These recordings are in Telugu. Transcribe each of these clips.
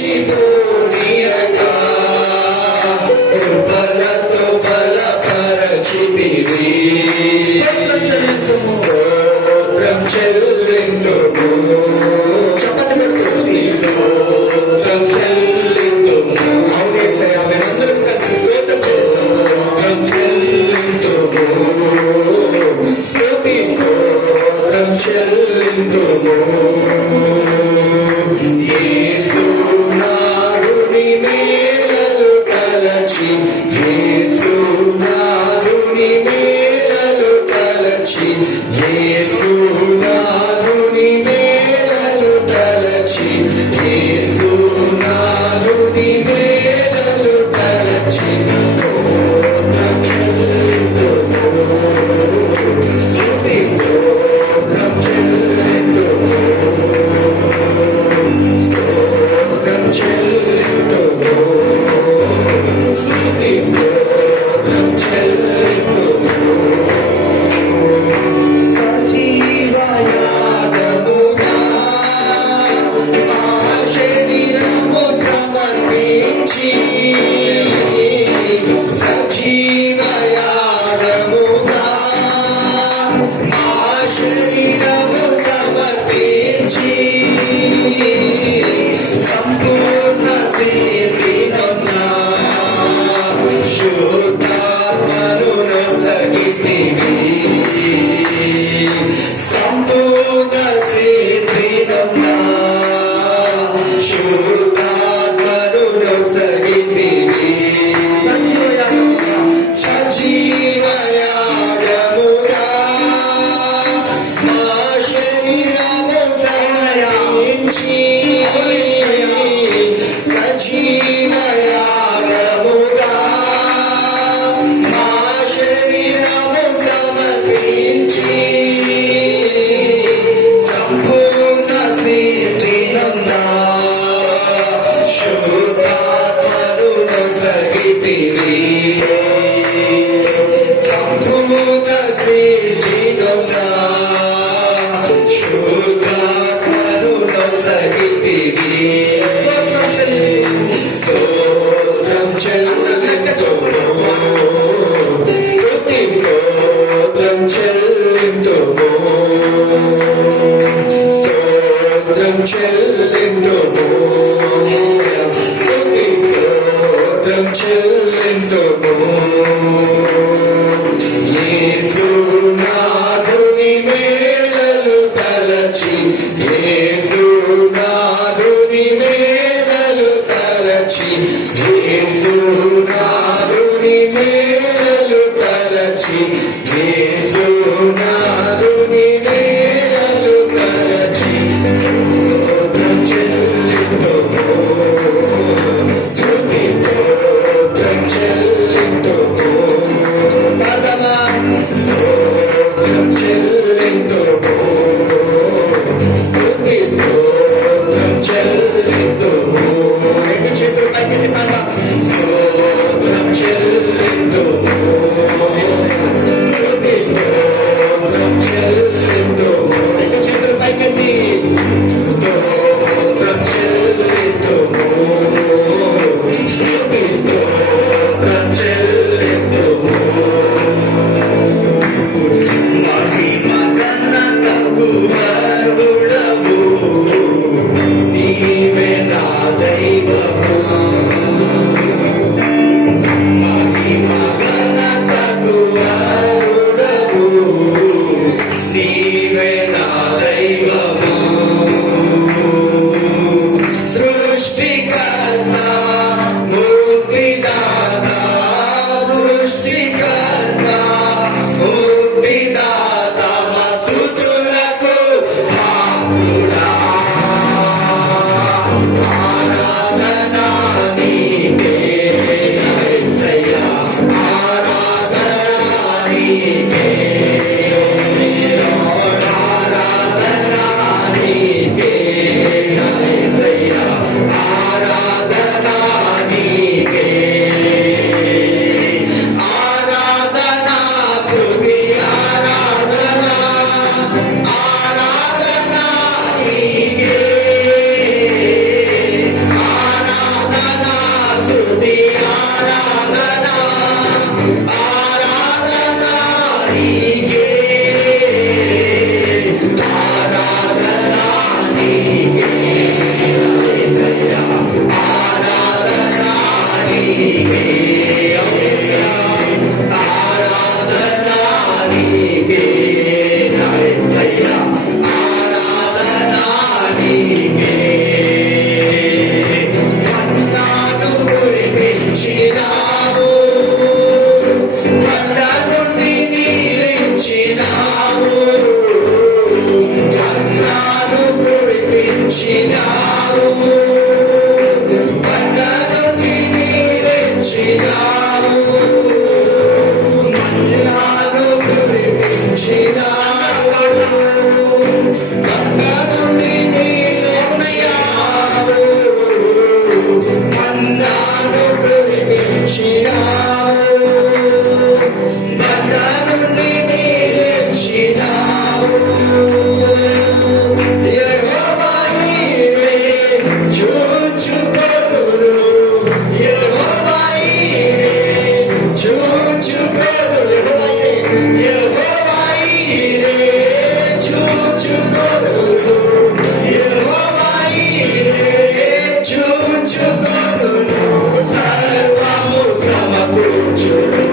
మరిచిపోనీయగా దుర్బలతో బలపరచితివి. స్తోత్రం చెల్లింతుము. స్తోత్రం చెల్లింతుము. అవునేసయ్యా, మేమందరం కలిసి స్తోత్రం చెల్లింతుము. స్తోత్రం చెల్లింతుము. యేసునాథుని మేలలు తలచి, యేసునాథుని మేలలు తలచి, యేసునాథుని మేలలు తలచి, యేసునాథుని మేలలు తలచి స్తోత్రం చెల్లింతుము. స్తోత్రం చెల్లింతుము. స్తోత్రం చెల్లింతుము. స్తోత్రం చెల్లింతుము. సజీవయాగముగా మా శరీరము సమర్పించి, సజీవయాగముగా మా శరీరము సమర్పించి, సంపూర్ణ సిద్ధినొంద శుద్ధాత్మను నొసగితివి. సంపూర్ణ సిద్ధినొంద శుద్ధాత్మను నొసగితివి. సజీవయాగముగా మా శరీరము సమర్పించి, సజీవయాగముగా మా శరీరము సమర్పించి, సంపూర్ణ సిద్ధినొంద శుద్ధాత్మను నొసగితివి. సంపూర్ణ సిద్ధినొంద శుద్ధాత్మను నొసగితివి. స్తోత్రం చెల్లింతుము. స్తోత్రం చెల్లింతుము. స్తోత్రం చెల్లింతుము. స్తోత్రం చెల్లింతుము. యేసునాథుని మేలలు తలచి, యేసునాథుని మేలలు తలచి, యేసునాథుని మేలలు తలచి, యేసునాథుని మేలలు తలచి స్తోత్రం చెల్లింతుము. స్తోత్రం చెల్లింతుము. పదమా స్తోత్రం చెల్లింతుము. స్తోత్రం చెల్లింతుము. రెండు చేతులు పైకి పాట. స్తోత్రం చెల్లింతుము. స్తోత్రం చెల్లింతుము. రెండు చేతులు పైకి. స్తోత్రం చెల్లింతుము. స్తోత్రం చెల్లింతుము. మహిమ ఘనతకు అర్హుడవు, నీవే నా దైవము. మహిమ ఘనతకు అర్హుడవు, నీవే నా దైవము. సృష్టికర్త ముక్తిదాత, సృష్టికర్త ముక్తిదాత, మా స్తుతులకు పాత్రుడా. ఆరాధన నీకే యేసయ్యా, ఆరాధన నీకే. ఆరాధన నీకే యేసయ్యా, ఆరాధన నీకే. ఆరాధన స్తుతి ఆరాధన, ఆరాధన నీకే. నీకే యేసయ్యా ఆరాధన నీకే యేసయ్యా ఆరాధన నీకే మన్నాను కురిపించినావు కొండ నుండి నీరిచ్చినావు మన్నాను కురిపించినావు కొండ నుండి నీరిచ్చినావు మన్నాను కురిపించినావు కొండ నుండి నీరిచ్చినావు మన్నాను కురిపించినావు కొండ నుండి నీరిచ్చినావు యెహోవా ఈరే చూచుకొనును యెహోవా ఈరే చూచుకొనును యెహోవా ఈరే చూచుకొనును యెహోవా ఈరే చూచుకొనును సర్వము సమకూర్చును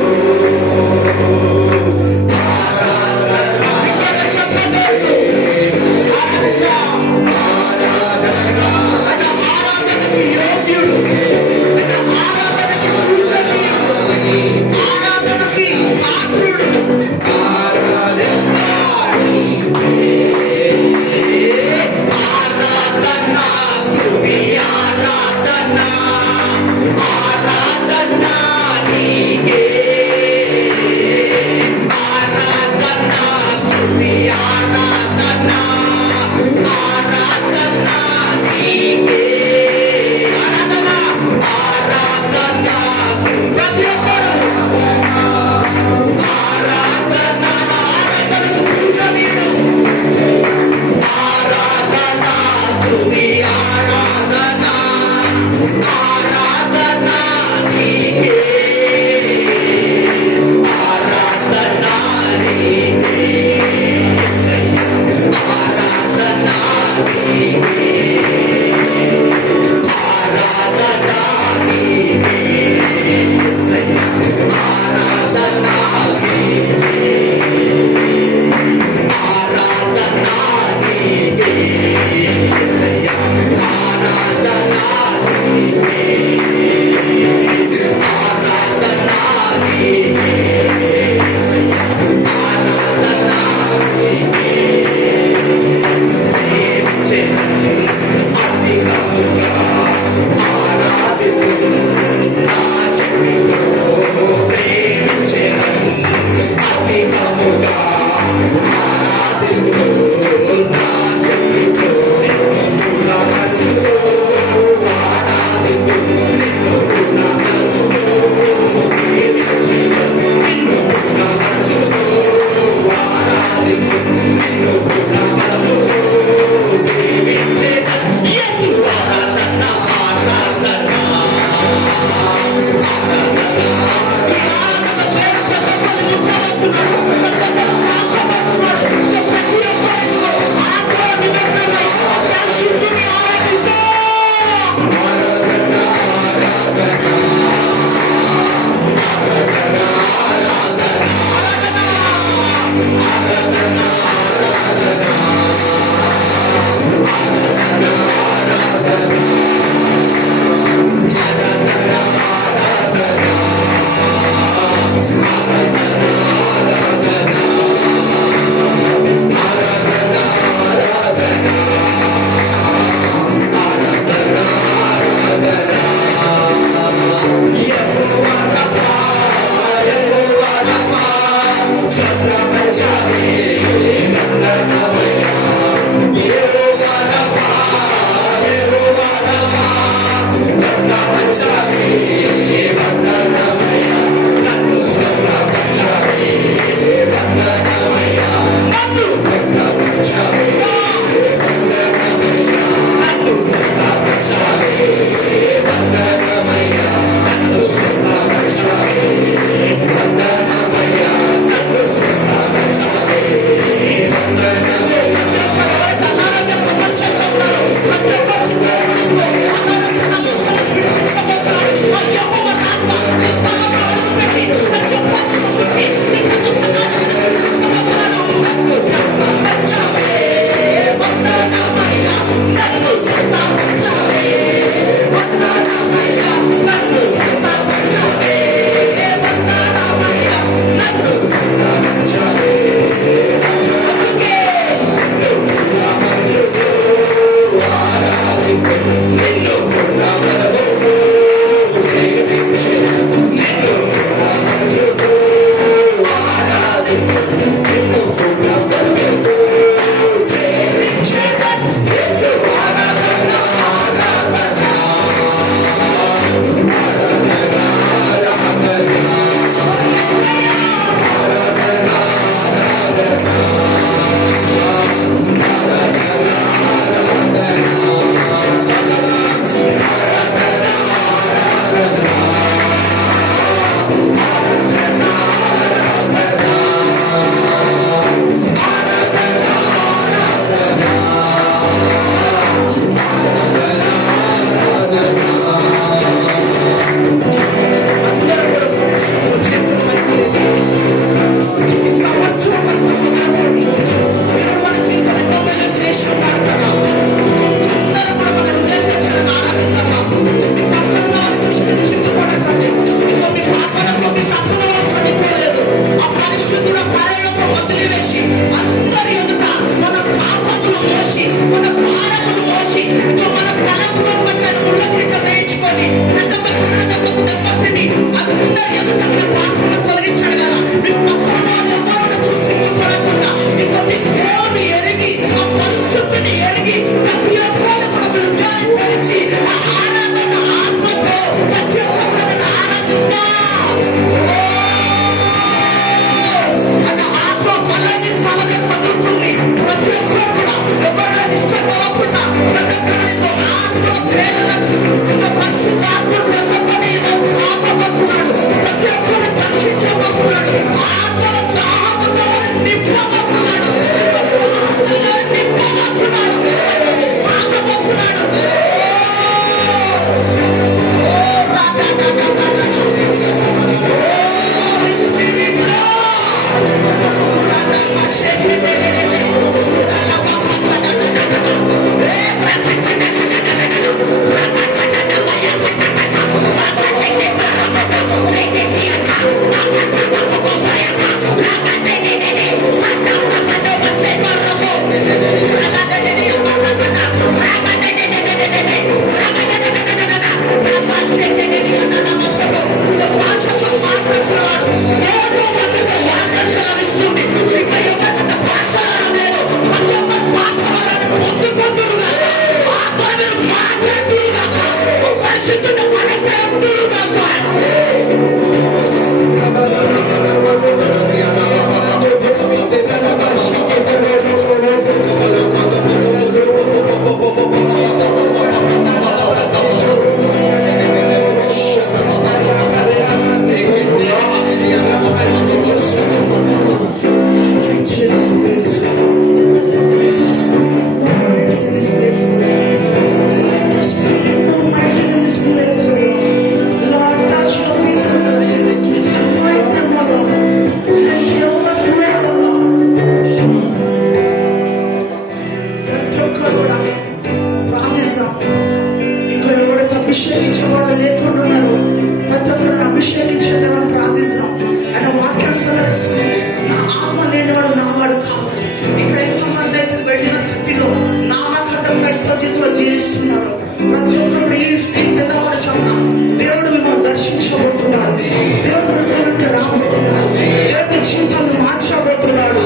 పరిశుద్ధాత్మ ప్రతి ఒక్కరిని ఈరోజు కాపాడుతున్నాడు. ప్రతి ఒక్కరిని రక్షించబోతున్నాడు. ఆత్మల దాహముతో నింపబోతున్నాడు. నింపబోతున్నాడు. తాగబోతున్నాడు.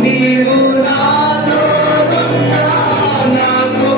నీవు నాలో ఉన్నా నాకు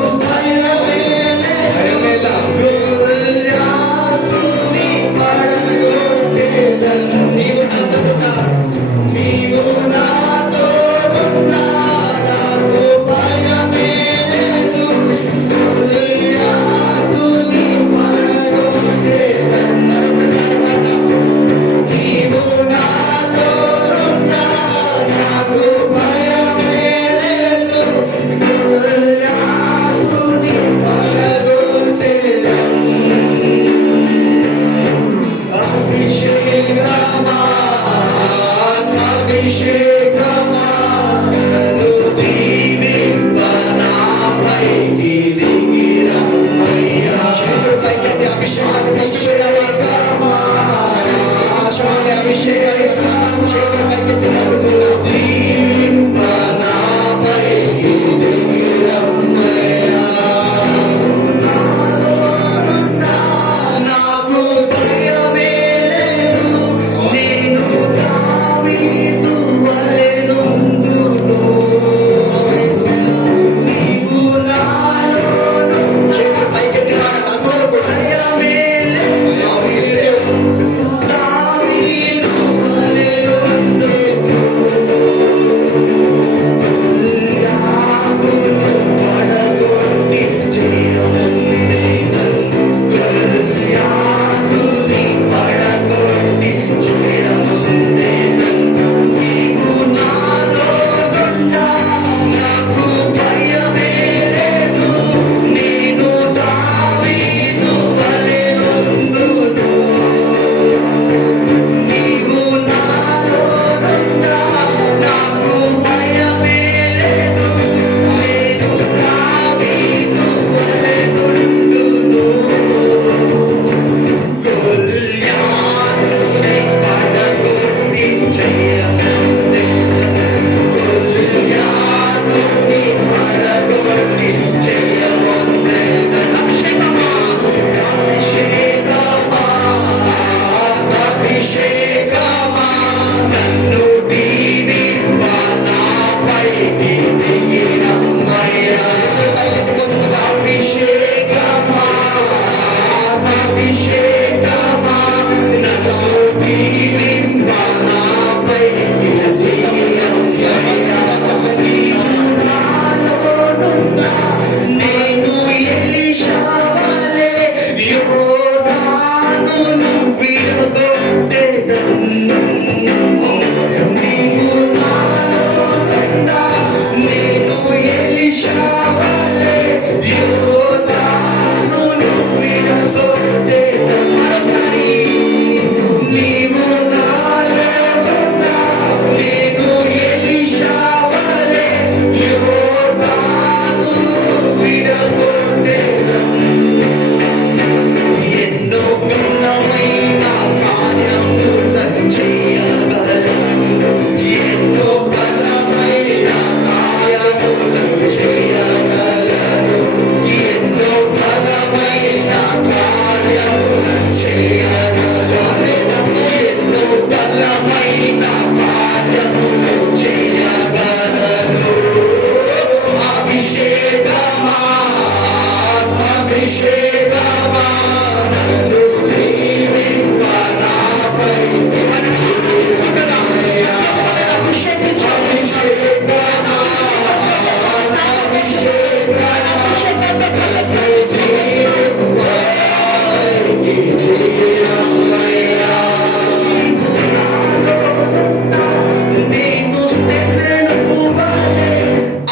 అభిషేకమా నన్ను దీవింపనాపై నేను స్టెఫెను వలె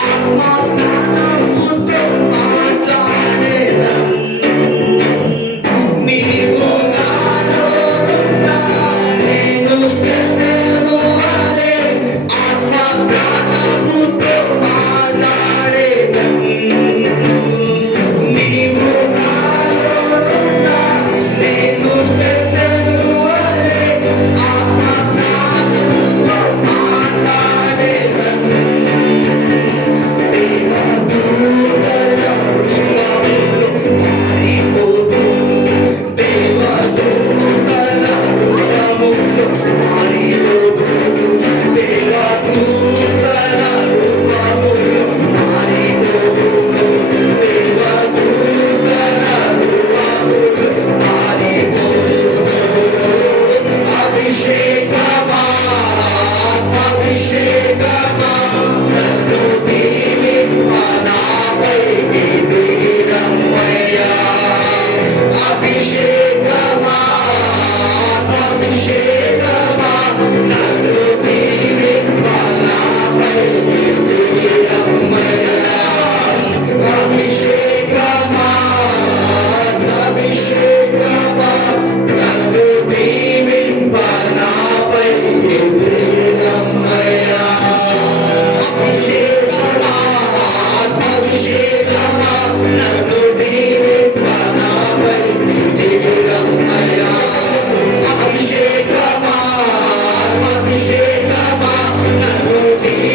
ఆత్మజ్ఞానముతో మాట్లాడేదను. నీవు నాలో ఉన్నా నేను స్టెఫెను వలె ఆత్మజ్ఞానముతో మాట్లాడేదను. నీవు నాలో ఉన్నా నేను స్టెఫెను వలె ఆత్మజ్ఞానముతో మాట్లాడేదను. అభిషేకమా అభిషేకమా నన్ను దీవింపనాపై దిగిరమ్మయ్యా అభిషేకమా అభిషేకమా నన్ను దీవింపనాపై దిగిరమ్మయ్యా అభిషేకమా అభిషేకమా నన్ను దీవింపనాపై దిగిరమ్మయ్యా అభిషేకమా అభిషేకమా నన్ను దీవింపనాపై దిగిరమ్మయ్యా అభిషేకమా అభిషేకమా నన్ను దీవింపనాపై దిగిరమ్మయ్యా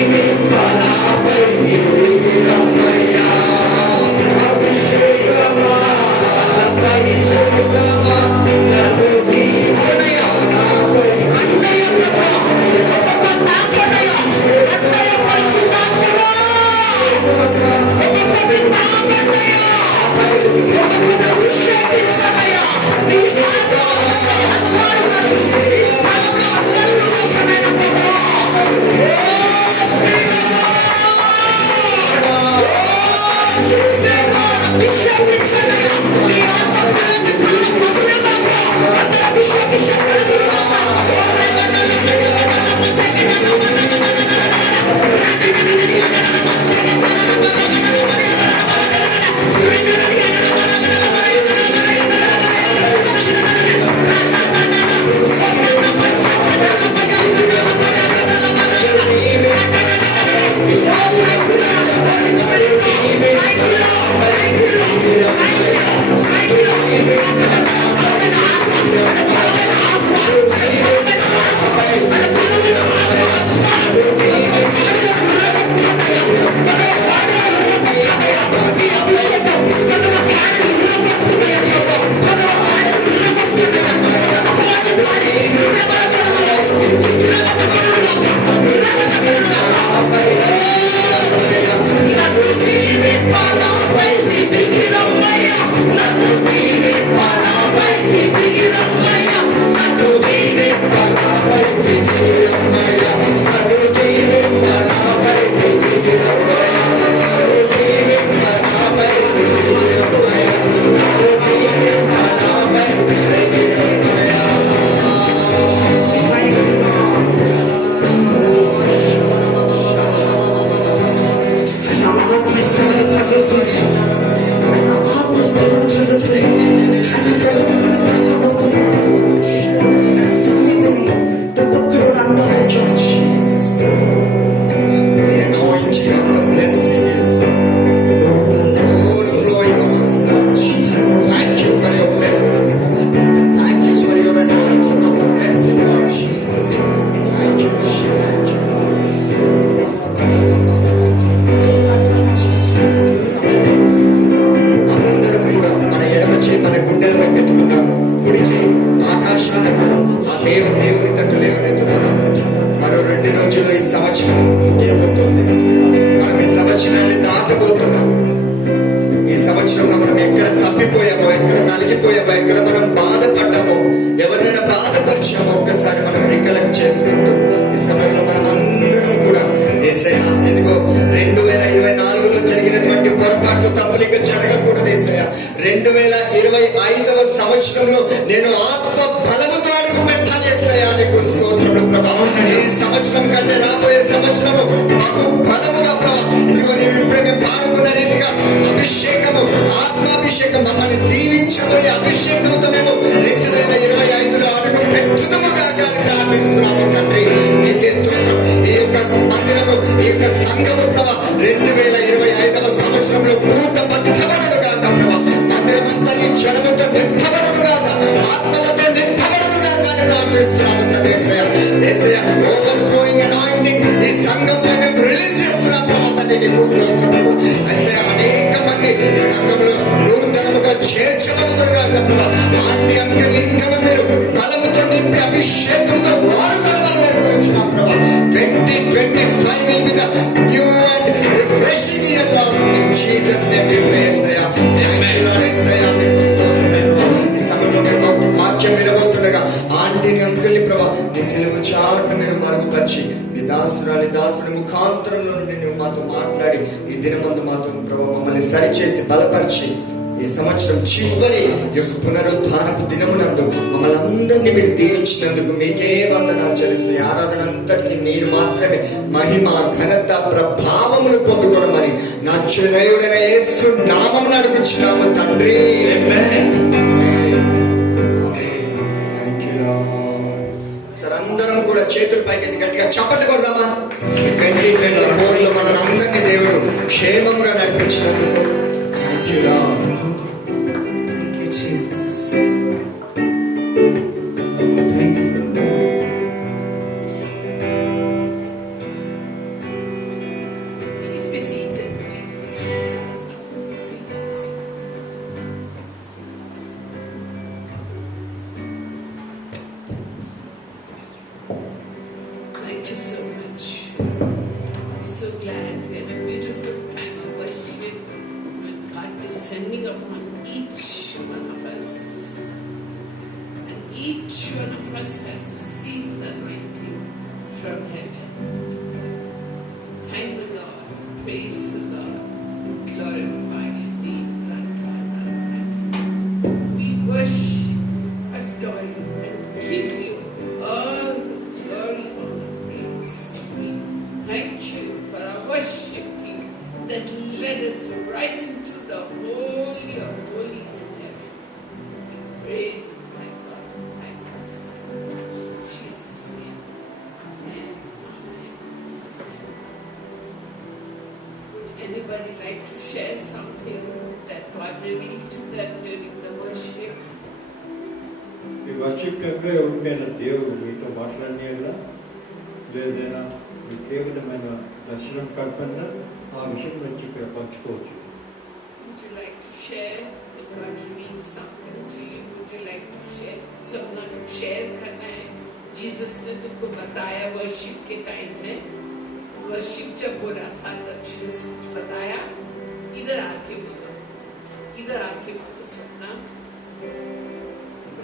అభిషేకమా అభిషేకమా నన్ను దీవింపనాపై నా ఆత్మ స్థలం కలుగుతుంది. ఇక జరగకూడదు యేసయ్యా. 2025వ సంవత్సరంలో నేను ఆత్మ బలముతో అడుగు పెట్టాలి యేసయ్యా. నీకు స్తోత్రములు ప్రభా. ఈ సంవత్సరం కంటే రాబోయే సంవత్సరము బహు బలముగా ప్రభా. ఇదిగో నీవు ఇప్పుడే మేము పాడుకున్న రీతిగా అభిషేకము, ఆత్మాభిషేకం మమ్మల్ని దీవించబోయే అభిషేకంతో మేము 2025లో అడుగు పెట్టుదముగా ప్రార్థిస్తున్నాము తండ్రి. నీకే స్తోత్రం. ఈ యొక్క మందిరము, ఈ యొక్క సంఘము ప్రభా 2025వ సంవత్సరంలో పూత పట్టబడనుగా ప్రభా. మందిరం అంతా నీ జనముతో నింపబడనుగా, ఆత్మలతో నింపబడనుగా ప్రార్థిస్తున్నాము తండ్రి. యేసయ్యా ఓవర్ఫ్లోయింగ్ అనాయింటింగ్ ఈ సంఘంలో మేము రిలీజ్ చేస్తున్నాం ప్రభా తండ్రి. నీకు స్తోత్రం ప్రభా. యేసయ్యా అనేక మంది ఈ సంఘంలో నూతనముగా చేర్చబడునుగా ప్రభా. ఆంటీ అంకల్ ఇంకా మీరు బలముతో నింపి అభిషేకంతో వాడుకోవాలని వచ్చినాం ప్రభా. 2025 will be the new and refreshing year, Lord. In Jesus' name we pray, Yesayya. Thank you, Lord. యేసయ్యా మీకు స్తోత్రం ప్రభా. ఈ సమయంలో మేము వాక్యం వినబోతుండగా ఆంటీని అంకుల్ని ప్రభా నీ సిలువ చాటును మీరు మరుగుపరిచి మీ దాసురాలి దాసుడి ముఖాంతరంలో నుండి నువ్వు మాతో మాట్లాడి ఈ దినమందు మాతో ప్రభా మమ్మల్ని సరిచేసి బలపరిచి ఈ సంవత్సరం చివరి యొక్క పునరుద్ధానపు దినమునందు మమ్మల్ని అందరినీ మీరు దీవించినందుకు మీకే వందనాలు చెల్లిస్తూ ఆరాధన అంతటికి మీరు మాత్రమే మహిమ ఘనత ప్రభావములు పొందుకోవడమని నా చిరయుడైన యేసు నామమున అడుగుచున్నాము తండ్రి. సార్ అందరం కూడా చేతులు పైకి గట్టిగా చప్పట్లు కొడదామా? 2024లో మనల్ని అందరినీ దేవుడు క్షేమంగా నడిపించినందుకు thank you lord. Please be seated. Please be seated. Thank you so much. I'm so glad we had a beautiful time of worship with God descending upon each one of us. And each one of us has received the anointing from heaven. Thank the Lord. Praise the Lord. Glorify your name, Lord God Almighty. We worship, adore you, and give you all the glory, honor, praise. We thank you for our worship that led us right into the Holy of Holies in heaven. We praise you, my God. Thank you. In Jesus' name. Amen. Amen. Would anybody like to share something that God revealed to them during the worship? ఈ వర్షిప్ టైంలో ఎవరికైనా దేవుడు మీతో మాట్లాడినా లేదైనా మీ కేవలమైన దర్శనం కల్పన ఆ విషయం నుంచి ఇక్కడ పంచుకోవచ్చు. Would you like to share? If God revealed something to you, would you like to share? So अपना share करना है. Jesus ने तुमको बताया वर्शिप के टाइम में, वर्शिप जब हो रहा था तब जीसस कुछ बताया. इधर आके बोलो, इधर आके बोलो सपना.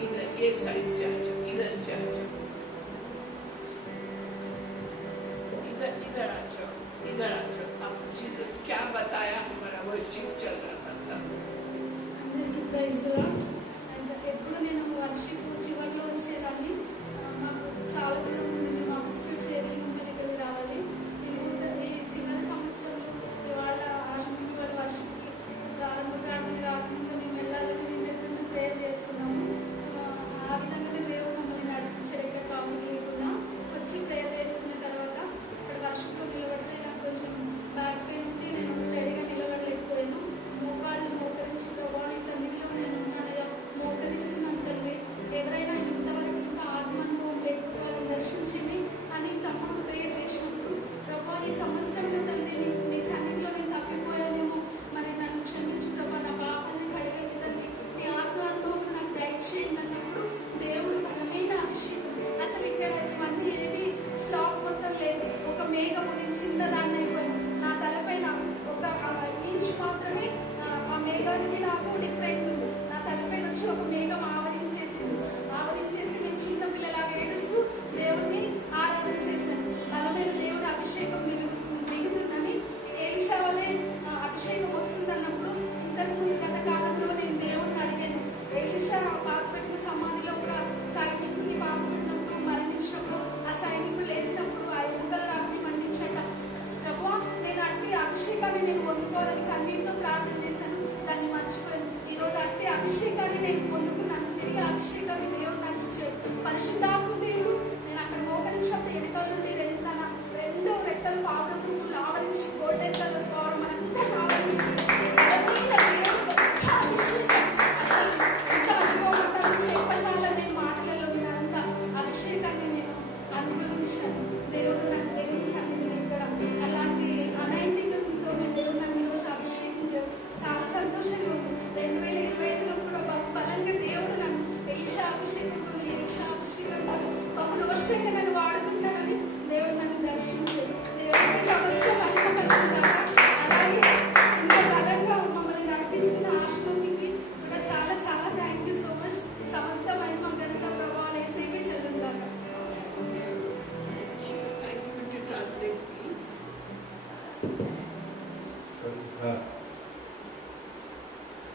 इधर ये साइड से आ जाओ, इधर से आ जाओ, इधर इधर आ जाओ, इधर आ जाओ. अब जीसस क्या बताया? हमारा वर्शिप चल रहा था तब. అందరికీ ప్రైజ్ లార్డ్. అండ్ ఎప్పుడు నేను వర్షిప్ చివరిలో వచ్చేదాన్ని నాకు చాలా దూరం ఉంది. మేము ఆక్స్ఫర్డ్ చేయాలి, ఇక్కడికి రావాలి. ఈ చివరి సంవత్సరంలో వాళ్ళ ఆశ్రమం వాళ్ళ వర్షిప్కి ప్రారంభ ప్రార్థన రాకుండా మేము వెళ్ళాలని మేము ఎప్పుడు ప్రేయర్ చేసుకున్నాము. ఆ విధంగానే దేవుడు మమ్మల్ని నడిపించడానికి ప్రాబ్లం లేకుండా వచ్చి ప్రేయర్ చేసుకున్న తర్వాత ఇక్కడ వర్షంలో నిలబడితే నాకు కొంచెం బ్యాక్ పెయిన్ ఉండి నేను స్టడీగా నిలబడలేకపోయాను. మోకాళ్ళు మోకరించి ప్రభావి సన్నిధిలో నేను ఉన్నానయ్యా, మోకరిస్తున్నాను తల్లి. ఎవరైనా ఇంతవరకు ఇంకా ఆత్మానుభవం లేకపోతే వాళ్ళని దర్శించి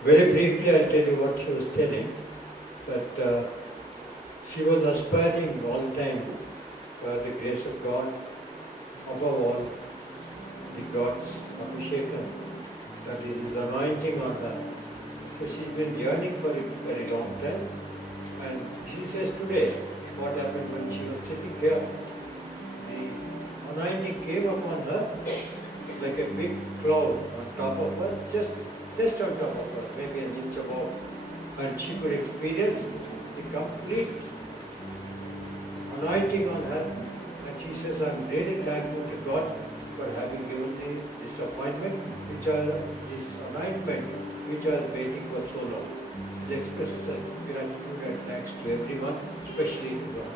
Very briefly, I'll tell you what she was telling. But she was aspiring all the time by the grace of God, above all, the God's Abhishekam, that is His anointing on her. So she's been yearning for it very long time. And she says today, what happened when she was sitting here, the anointing came upon her like a big cloud on top of her, just on top of her, maybe an inch above. And she could experience the complete anointing on her. And she says, I'm really thankful to God for having given me this appointment, this anointment, which I was waiting for so long. She expresses her gratitude and thanks to everyone, especially to God.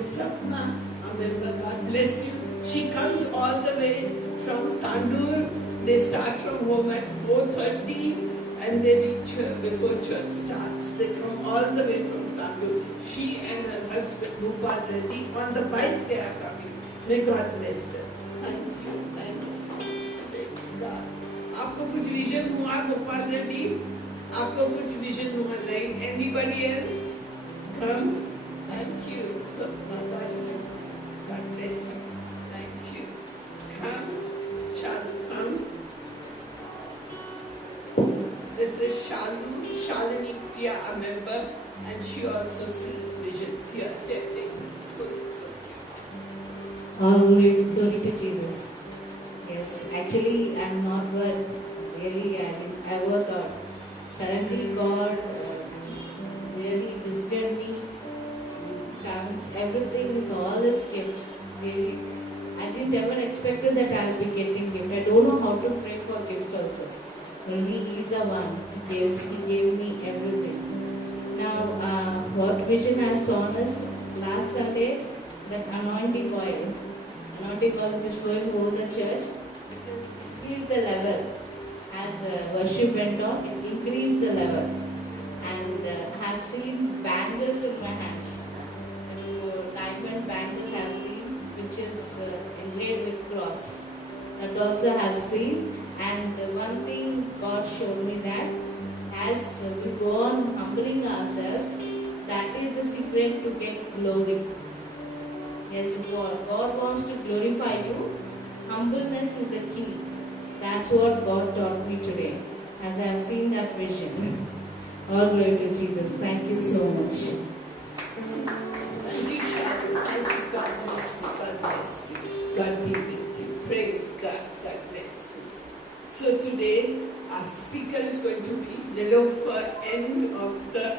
Sapna, a member, God bless you. She comes all the way from Tandur. They start from home at 4:30 and they reach here before church starts. They come all the way from Tandur. She and her husband, Bhupal Reddy, on the bike they are coming. May God bless them. Thank you. Praise God. आपको कुछ विजन हुआ गोपाल रेड्डी? आपको कुछ विजन हुआ नहीं? Anybody else? Come. Thank you. So, God bless you. Thank you. Come. Come. This is Shalini Priya, a member, and she also sees visions here. All glory to Jesus. Yes, actually, I'm not worth. Really, I work out. Suddenly, God really visited me. Everything is all His gift. Really, I didn't ever expected that I'll be getting gift. I don't know how to pray for gifts also. Only He is the one. He gave me everything. Now, what vision I saw is last Sunday, that anointing oil which is flowing over the church, it has increased the level. As worship went on, it increased the level. And I have seen bangles in my hands. Diamond bangles I have seen, which is inlaid with cross. That also I have seen. And one thing God showed me that as we go on humbling ourselves, that is the secret to get glory. Yes, God wants to glorify you. Humbleness is the key. That's what God taught me today, as I have seen that vision. All glory to Jesus. Thank you so much. Thank you, Sharon. Thank you. God bless you. God bless you. God be with you. Praise God. God bless you. So today, our speaker is going to be Nilofer. End of the,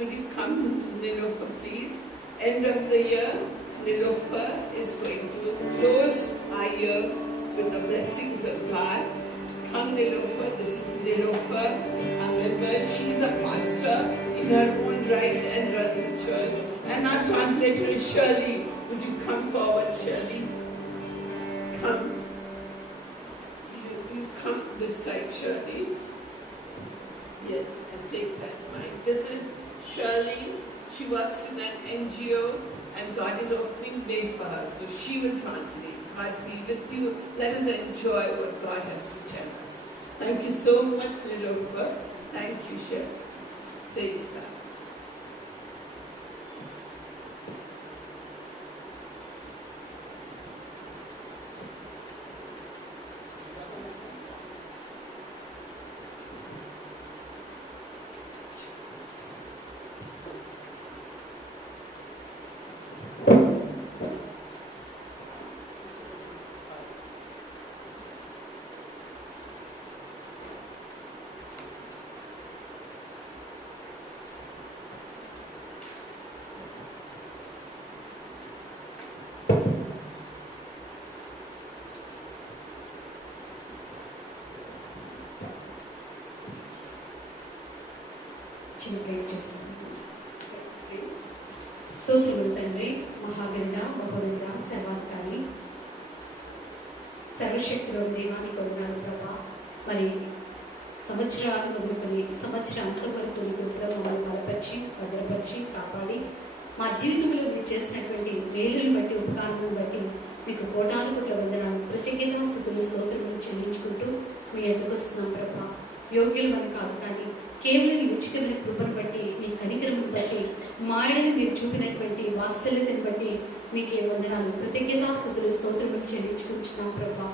will you come, Nilofer, please? End of the year, Nilofer is going to close our year with the blessings of God. Come, Nilofer. This is Nilofer, our member. She's a pastor in her own right and runs a church. And our translator is Shirley. Would you come forward, Shirley? Come. You come this side, Shirley. Yes, and take that mic. This is Shirley. She works in an NGO and God is opening way for her. So she will translate. God be with you. Let us enjoy what God has to tell us. Thank you so much, Nilofer. Thank you, Shirley. Praise God. చిన్న ప్రేయర్ చేస్తాను. స్తోత్రములు తండ్రి, మహాగండ, మహోన్నత, సర్వాధికారి, సర్వశక్తిలో దేవానికి వందనాలు ప్రభా. మరి సంవత్సరాలు మొదలుకొని సంవత్సరాంతం వరకు నీ కృపలో మమ్మల్ని బలపరిచి, భద్రపరిచి, కాపాడి మా జీవితంలో మీరు చేసినటువంటి మేలుని బట్టి, ఉపకారాలను బట్టి మీకు కోటాను కోట్ల వందనాలు, ప్రత్యేకత స్థుతులు, స్తోత్రములు చెల్లించుకుంటూ మీ ఎదుకు వస్తున్నాం ప్రభా. యోగ్యులమని కాదు, కానీ కేవలం నీ ఉచితమైన కృపను బట్టి, నీ కనికరమును బట్టి, మాయడని మీరు చూపినటువంటి వాత్సల్యతను బట్టి మీకే వందనాలు, కృతజ్ఞతాస్తుతులు, స్తోత్రములు చెల్లించుకుంటున్నాం ప్రభా.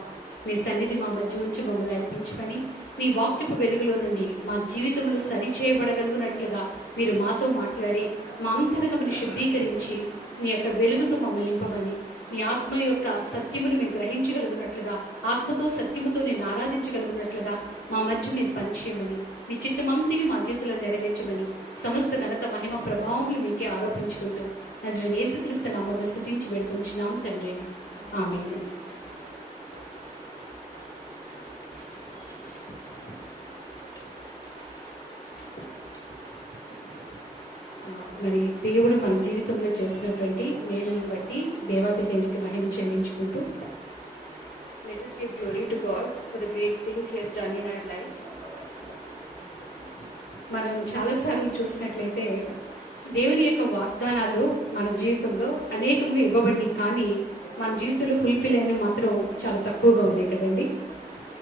మీ సన్నిధి మా మధ్య ఉంచి మమ్మల్ని నడిపించుకొని మీ వాక్యపు వెలుగులో నుండి మా జీవితంలో సరిచేయబడగలిగినట్లుగా మీరు మాతో మాట్లాడి మా అంతరంగమును శుద్ధీకరించి మీ యొక్క వెలుగుతో మమ్మల్ని నింపమని, మీ ఆత్మ యొక్క సత్యమును మీరు గ్రహించగలిగినట్లుగా, ఆత్మతో సత్యముతో నేను ఆరాధించగలిగినట్లుగా మా మధ్య మీరు పనిచేయమని, మీ చిత్తమంతిని మా జీవితంలో నెరవేర్చమని, సమస్త ఘనత మహిమ ప్రభావములు మీకే ఆరోపించుకుంటూ నజరేయుడైన యేసుక్రీస్తు నామములో స్తుతించి వేడుకుంటున్నాం తండ్రి. ఆమేన్. మరి దేవుడు మన జీవితంలో చేసినటువంటి మేలుని బట్టి దేవత దేవుడికి మహిమ చెల్లించుకుంటూ Let us give glory to God for the great things He has done in our lives. మనం చాలాసార్లు చూసినట్లయితే దేవుని యొక్క వాగ్దానాలు మన జీవితంలో అనేకంగా ఇవ్వబడి, కానీ మన జీవితంలో ఫుల్ఫిల్ అయిన మాత్రం చాలా తక్కువగా ఉన్నాయి కదండి.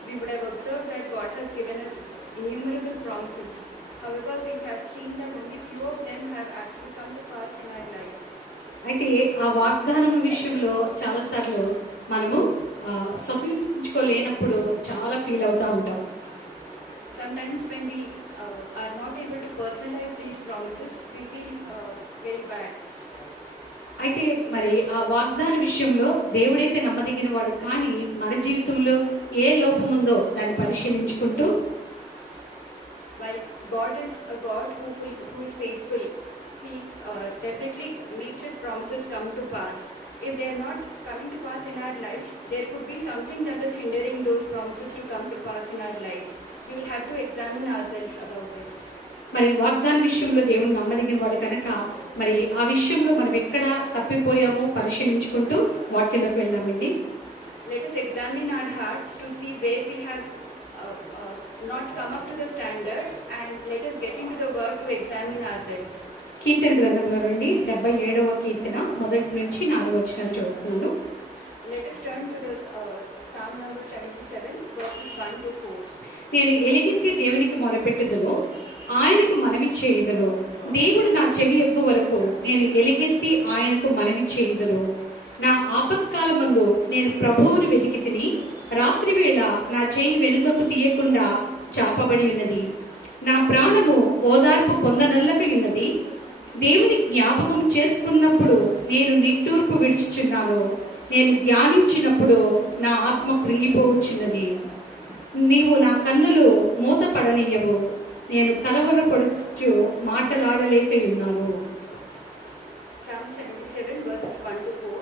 We would have observed that God has given us innumerable promises. However, we have seen that only few of them have actually come to pass in our lives. అయితే ఆ వాగ్దానం విషయంలో చాలాసార్లు మనము స్వతంత్రించుకోలేనప్పుడు చాలా ఫీల్ అవుతూ ఉంటాం. Sometimes when we are not able to personalize these promises, we feel very bad. అయితే మరి ఆ వాగ్దాన విషయంలో దేవుడైతే నమ్మదగిన వాడు, కానీ మన జీవితంలో ఏ లోపం ఉందో దాన్ని పరిశీలించుకుంటూ While God is a God who is faithful, He definitely makes His promises come to pass. If they are not coming to pass in our lives, there could be something that is hindering those promises to come to pass in our lives. We will have to examine ourselves about this. మరి వాగ్దాన విషయంలో దేవుడు నమ్మదగిన వాడు కనుక మరి ఆ విషయంలో మనం ఎక్కడ తప్పిపోయామో పరిశీలించుకుంటూ వాక్యంలోకి వెళ్దామండి. Let us examine our hearts to see where we have not come up to the standard, and let us get into the word to examine ourselves. కీర్తన గ్రంథంలో నుండి 77వ కీర్తన 1 నుంచి 4 వచనాలు చదువుతున్నాను. Let us turn to the Psalm number 77, verses 1 to 4. నేను ఎలుగెత్తి దేవునికి మొరపెట్టుదును, ఆయనకు మనవి చేయుదును. దేవుడు నా చెవి యొక్క వరకు నేను ఎలుగెత్తి ఆయనకు మనవి చేయుదును. నా ఆపత్కాలమందు నేను ప్రభువుని వెతికి తిని, రాత్రి వేళ నా చేయి వెనుకకు తీయకుండా చాపబడి ఉన్నది. నా ప్రాణము ఓదార్పు పొందనల్లక ఉన్నది. దేవుని జ్ఞాపకం చేసుకున్నప్పుడు నేను నిట్టూర్పు విడిచుచున్నాను. నేను ధ్యానించినప్పుడు నా ఆత్మ కృంగిపోవచ్చున్నది. నీవు నా కన్నులు మూతపడనీయవు. నేను కలవరపడుచు మాటలాడలేక ఉన్నాను. Psalm 77, verses 1 to 4.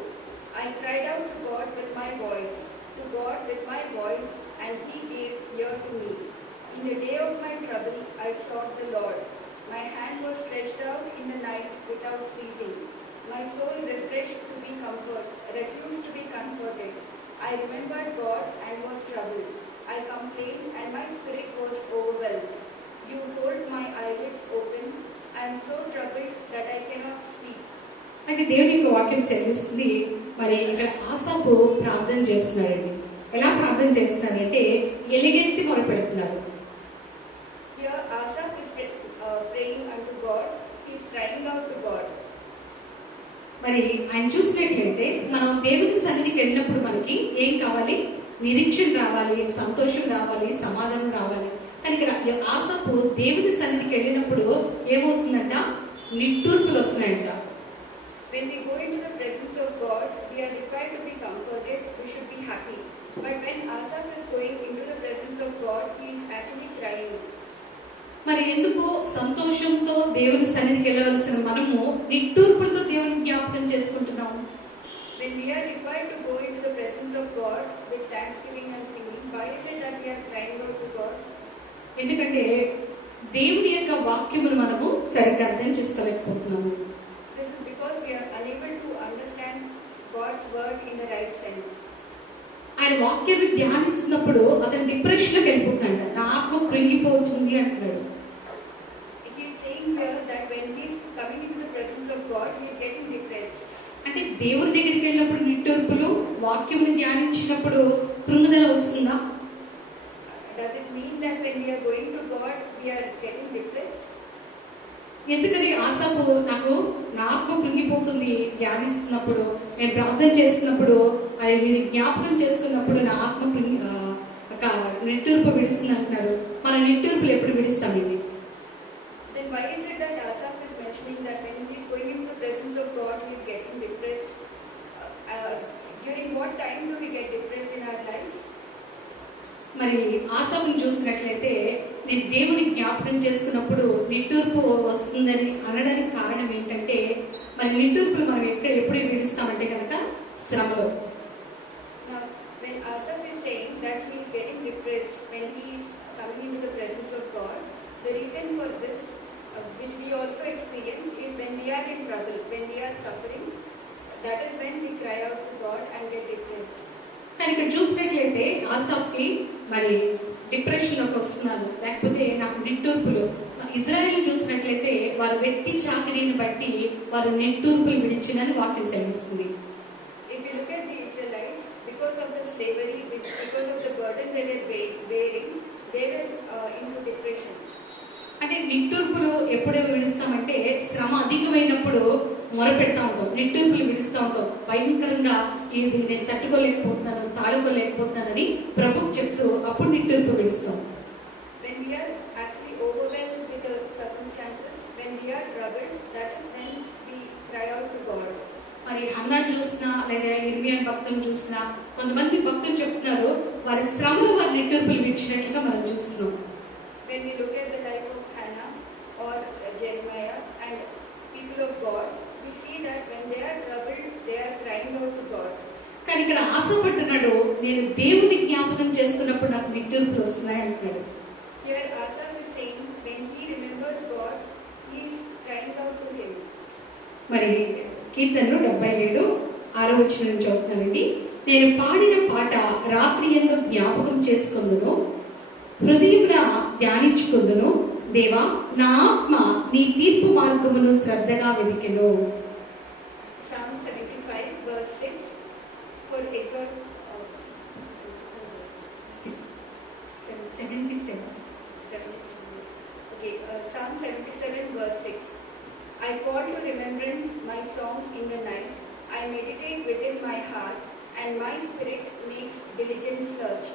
I cried out to God with my voice, to God with my voice, and He gave ear to me. In the day of my trouble, I sought the Lord. My hand was stretched out in the night without ceasing. My soul refused to be comforted. I remembered God and was troubled. I complained and my spirit was overwhelmed. You hold my eyelids open. I am so troubled that I cannot speak. అయితే దేవుని యొక్క వాక్యం సెలవిస్తుంది. మరి ఇక్కడ ఆసాపు ప్రార్థన చేస్తున్నారండి. ఎలా ప్రార్థన చేస్తున్నారంటే ఎలుగెత్తి మొరపెడుతున్నారు. Here Asaph is praying unto God. He is crying out to God. మరి ఆయన చూసినట్లయితే మనం దేవుని సన్నిధికి వెళ్ళినప్పుడు మనకి ఏం కావాలి? నిరీక్షణ రావాలి, సంతోషం రావాలి, సమాధానం రావాలి. కానీ ఇక్కడ ఆసాపు దేవుని సన్నిధికి వెళ్ళినప్పుడు ఏమొస్తుందంట? నిట్టూర్పులు వస్తున్నాయంట. When we go into the presence of God, we are required to be comforted. We should be happy. But when Asaph is going into the presence of God, he is actually crying. మరి ఎందుకు సంతోషంతో దేవుని సన్నిధికి వెళ్ళవలసిన మనము నిట్టూర్పులతో దేవుని జ్ఞాపకం చేసుకుంటున్నాము? When we are required to go into the presence of God with thanksgiving and singing, why is it that we are crying out to God? ఎందుకంటే దేవుని యొక్క వాక్యమును మనము సరిగ్గా అర్థం చేసుకోలేకపోతున్నాము. This is because we are unable to understand God's word in the right sense. ఆయన వాక్యాన్ని ధ్యానిస్తున్నప్పుడు అతను డిప్రెషన్లోకి వెళ్ళిపోతున్నాడు. నా ఆత్మ కృంగిపోతుంది అంటున్నాడు. He is saying here that when he is coming into the presence of God, he is getting depressed. అంటే దేవుని దగ్గరికి వెళ్ళినప్పుడు నిట్టూర్పులు, వాక్యమును ధ్యానించినప్పుడు కృంగుదల వస్తుందా? Does it mean that when we are going to we are getting depressed? ఎందుకని ఆసాపు నాకు నా ఆత్మ కృంగిపోతుంది ధ్యానిస్తున్నప్పుడు, నేను ప్రార్థన చేస్తున్నప్పుడు, అది నేను జ్ఞాపకం చేసుకున్నప్పుడు నా ఆత్మ నిట్టూర్పు విడుస్తుంది అంటున్నారు. మన నిట్టూర్పులు ఎప్పుడు విడుస్తామండి? Then why is it that Asaph is mentioning that when he is going into the presence of God, he is getting depressed? During what time do we get depressed in our lives? మరి ఆసాపుని చూసినట్లయితే నేను దేవుని జ్ఞాపకం చేసుకున్నప్పుడు నిట్టూర్పు వస్తుందని అనడానికి కారణం ఏంటంటే, మరి నిట్టూర్పులు మనం ఎప్పుడు విడుస్తామంటే కనుక శ్రమలో. Now, when Asaph is saying that he is getting depressed when he is coming into the presence of God, the reason for this, which we also experience, is when we are in trouble, when we are suffering, that is when we cry out to God and get depressed. కానీ ఇక్కడ చూసినట్లయితే ఆసాఫ్కి మరి డిప్రెషన్లోకి వస్తున్నాను, లేకపోతే నాకు నిట్టూర్పులు. ఇజ్రాయెల్ చూసినట్లయితే వారు వెట్టి చాకరీని బట్టి వారు నిట్టూర్పులు విడిచినని వాక్యం సెలవిస్తుంది. If you look at the Israelites, because of the slavery, because of the burden they were bearing, they were into depression. అంటే నిట్టూర్పులు ఎప్పుడు విడుస్తామంటే శ్రమ అధికమైనప్పుడు మొరపెడతా ఉంటాం, నిట్టూర్పులు విడుస్తూ ఉంటాం. భయంకరంగా ఇది నేను తట్టుకోలేకపోతున్నాను, తాడుకోలేకపోతున్నానని ప్రభుకు చెప్తూ అప్పుడు నిట్టూర్పు విడుస్తాం. When we are actually overwhelmed with the circumstances, when we are troubled, that is when we cry out to God. మరి హన్నాను చూసినా లేదా ఇర్మియా భక్తులను చూసినా కొంతమంది భక్తులు చెప్తున్నారు వారి శ్రమలు వారి నిట్టూర్పులు విడిచినట్లుగా మనం చూస్తున్నాం. When we look at the life of Hannah or Jeremiah and people of God, we see that when they are troubled, they are crying out to God. కానీ ఇక్కడ ఆశపడుతున్నాడు, నేను దేవుని జ్ఞాపకం చేసుకున్నప్పుడు నాకు నిట్టూర్పులు వస్తున్నాయి అంటున్నాడు. Here Asaph is saying when he remembers God, he is crying out to him. మరి కీర్తనలు 77:6 నుంచి చదువుతున్నానండి. నేను పాడిన పాట రాత్రి యందు జ్ఞాపకం చేసుకుందును, హృదయమున ధ్యానించుకుందును. దేవా, నా ఆత్మ నీ తీర్పు మార్గమును శ్రద్ధగా వెదికెను. Psalm 75 verse 6 for exhort 77. Okay, Psalm 77 verse 6. I call to remembrance my song in the night. I meditate within my heart, and my spirit makes diligent search.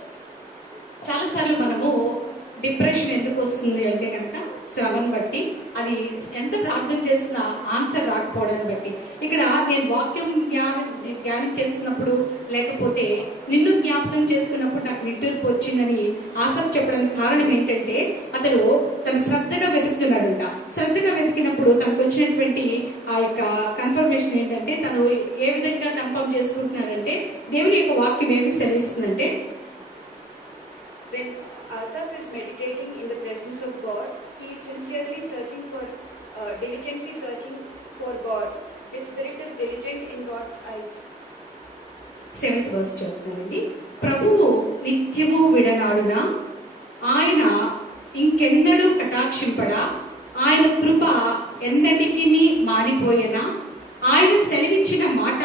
చాలాసార్లు మనము డిప్రెషన్ ఎందుకు వస్తుంది అంటే కనుక శ్రమను బట్టి, అది ఎంత ప్రార్థన చేసినా ఆన్సర్ రాకపోవడాన్ని బట్టి. ఇక్కడ నేను వాక్యం ధ్యానం చేస్తున్నప్పుడు లేకపోతే నిన్ను జ్ఞాపకం చేసుకున్నప్పుడు నాకు నిట్టూర్పు వచ్చిందని ఆసక్తి చెప్పడానికి కారణం ఏంటంటే అతను తను శ్రద్ధగా వెతుకుతున్నాడంట. శ్రద్ధగా వెతికినప్పుడు తనకు వచ్చినటువంటి ఆ యొక్క కన్ఫర్మేషన్ ఏంటంటే తను ఏ విధంగా కన్ఫర్మ్ చేసుకుంటున్నాడంటే దేవుని యొక్క వాక్యం ఏమి సెలవిస్తుందంటే, When Asaph is meditating in the presence of God, he is sincerely searching for, diligently searching for God. His spirit is diligent in God's eyes. 7th verse చదువుతానండి. ప్రభువు నిత్యము విడనాడునా, ఆయన ఇంకెన్నడూ కటాక్షింపడా, ఆయన కృప ఎన్నటికీ మారిపోయేనా, ఆయన సెలవిచ్చిన మాట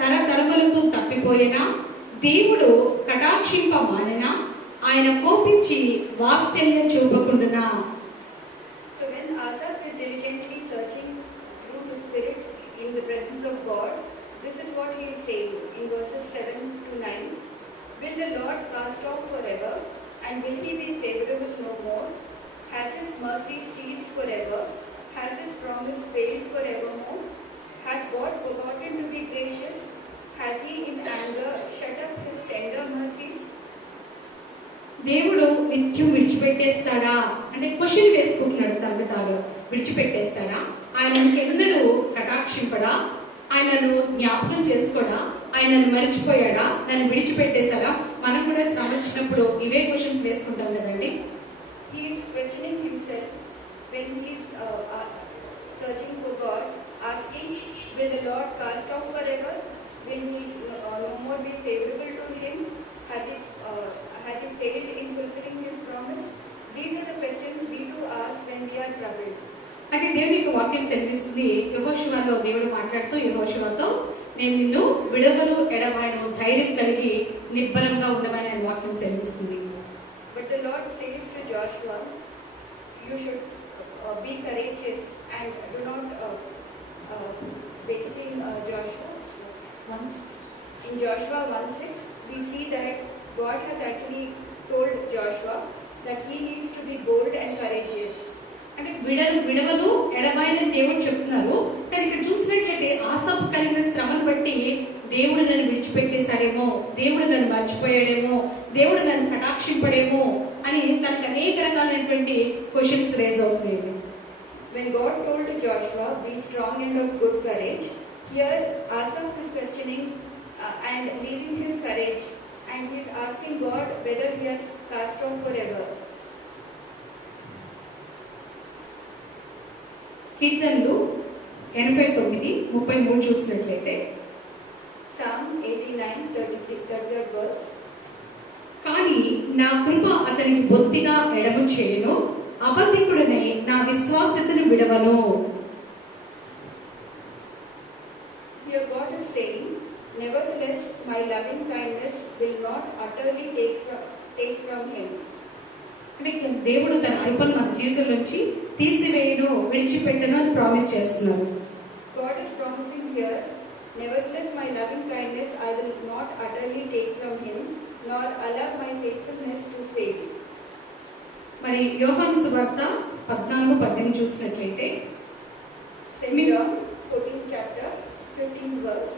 తరతరములకు తప్పిపోయేనా, దేవుడు కటాక్షింప మానెనా, ఆయన కోపించి వాత్సల్యం చూపకుండునా. So when Asaph is diligently searching through the spirit in the presence of God, this is what he is saying in verses 7 to 9. Will the Lord cast off forever, and will he be favorable no more? Has his mercy ceased forever? Has his promise failed forevermore? Has God forgotten to be gracious? Has he in anger shut up his tender mercies? దేవుడు నిత్యం విడిచిపెట్టేస్తాడా అంటే క్వశ్చన్ వేసుకుంటున్నాడు తనకు తాను. విడిచిపెట్టేస్తాడా, ఆయన ఇంకెన్నడూ కటాక్షింపడా, ఆయనను జ్ఞాపకం చేసుకోడా, ఆయనను మర్చిపోయాడా, నన్ను విడిచిపెట్టేశాడా. మనం కూడా శ్రమ వచ్చినప్పుడు ఇవే క్వశ్చన్స్ వేసుకుంటాం కదండి. He is questioning himself when he is searching for God, asking, will the Lord cast off forever? Will he no more be favorable to him? Has he failed in fulfilling his promise? These are the questions we do ask when we are troubled. అంటే దేవుని యొక్క వాక్యం సెలవిస్తుంది. యెహోషువలో దేవుడు మాట్లాడుతూ యెహోషువతో నేను నిన్ను విడవను ఎడబాయను, ధైర్యం కలిగి నిబ్బరంగా ఉండమని ఆయన వాక్యం సెలవిస్తుంది. But the Lord says to Joshua, you should be courageous and do not basically in Joshua 1:6. in Joshua 1:6 we see that God has actually told Joshua that he needs to be bold and courageous. అంటే విడవలు ఎడబాయని దేవుడు చెప్తున్నారు. కానీ ఇక్కడ చూసినట్లయితే ఆసాపు కలిగిన శ్రమను బట్టి దేవుడు నన్ను విడిచిపెట్టేశాడేమో, దేవుడు నన్ను మర్చిపోయాడేమో, దేవుడు నన్ను కటాక్షింపడేమో అని తనకు అనేక రకాలైనటువంటి క్వశ్చన్స్ రేజ్ అవుతున్నాయి. When God told Joshua, be strong and of good courage, here Asaph is questioning and leaving his courage, and he is asking God whether he has cast off forever. కీర్తనలు 89:33 చూసినట్లయితే Psalm 89:33 33rd verse. కానీ నా కృప అతనికి బొత్తిగా ఎడము చేయను, అబద్ధికుడనై నా విశ్వాసతను విడవను. Here God is saying, nevertheless my loving kindness will not utterly take from him. అంటే దేవుడు తన కృపను మన జీవితం నుంచి తీసివేయను, విడిచిపెట్టను అని ప్రామిస్ చేస్తున్నారు. God is promising here, nevertheless my loving kindness I will not utterly take from him, nor allow my faithfulness to fail. మరి యోహాను సువార్త 14:18 చూసినట్లయితే St. John 14th chapter 15th verse.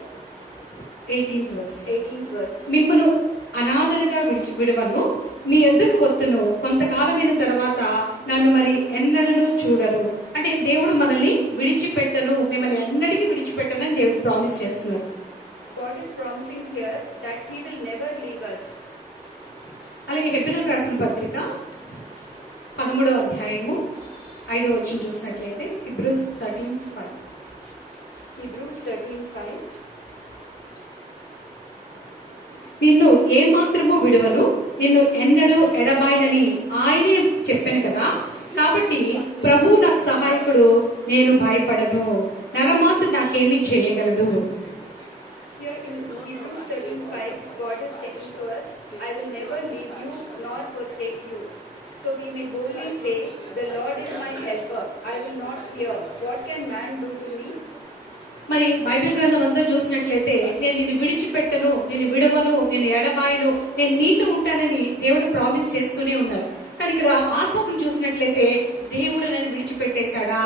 18th verse. మిమ్మల్ని అనాథలుగా విడవను, మీ ఎదుకు వత్తును, కొంతకాలమైన తర్వాత నన్ను మరి ఎన్నడూ చూడరు. అంటే దేవుడు మనల్ని విడిచిపెట్టను, మిమ్మల్ని ఎన్నడికి విడిచిపెట్టను అని దేవుడు ప్రామిస్ చేస్తున్నారు. God is promising here that he will never leave us. అలాగే హెబ్రీయులకు రాసిన పత్రిక 13:5 చూసినట్లయితే Hebrews 13:5 Hebrews 13:5. నిన్ను ఏమాత్రమూ విడవను, నిన్ను ఎన్నడూ ఎడబాయనని ఆయనే చెప్పాను కదా, కాబట్టి ప్రభువు నాకు సహాయకుడు, నేను భయపడను, నరమాత్రం నాకేమీ చేయగలడు. Here in Hebrews 13:5, God is saying to us, I will never leave you nor forsake you. So we may boldly say, the Lord is my helper, I will not fear. What can man do to me? మరి బైబిల్ గ్రంథం అంతా చూసినట్లయితే నేను నిన్ను విడిచిపెట్టను, నేను విడవను, నేను ఎడబాయను, నేను నీతో ఉంటానని దేవుడు ప్రామిస్ చేస్తూనే ఉన్నారు. కానీ ఇక్కడ ఆసాపును చూసినట్లయితే దేవుడు నన్ను విడిచిపెట్టేశాడా?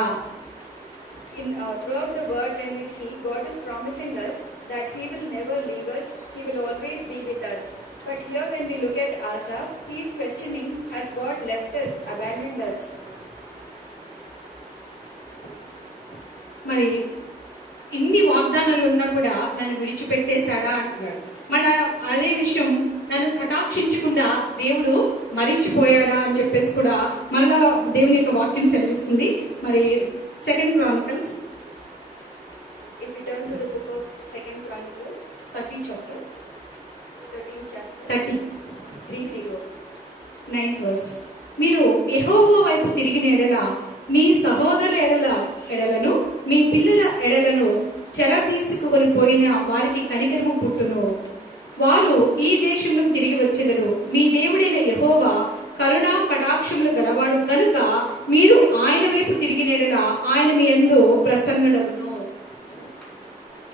Throughout the word when we see, God is promising us that he will never leave us, he will always be with us. But here when we look at Asa, he is questioning, has God left us, abandoned us? మరి ఇన్ని వాగ్దానాలు ఉన్నా కూడా నన్ను విడిచిపెట్టేశాడా అంటున్నాడు. మన అదే విషయం నన్ను కటాక్షించకుండా దేవుడు మరిచిపోయాడా అని చెప్పేసి కూడా మళ్ళా దేవుని యొక్క వాక్యం సెలవిస్తుంది. మరి 2 Chronicles If we turn to the book of 2 Chronicles, 13th chapter 9th verse. మీరు యెహోవా వైపు తిరిగిన ఎడల మీ సహోదరుల ఎడలను మీ పిల్లల ఎడలను చెర తీసుకుని పోయిన వారికి కనికరము పుట్టును. వారు ఈ దేశంలో తిరిగి వచ్చెదరు. మీ దేవుడైన యెహోవా కరుణా కటాక్షములు గలవాడు కనుక మీరు ఆయన వైపు తిరిగిన ఎడల ఆయన మీ యందు ప్రసన్నుడగును.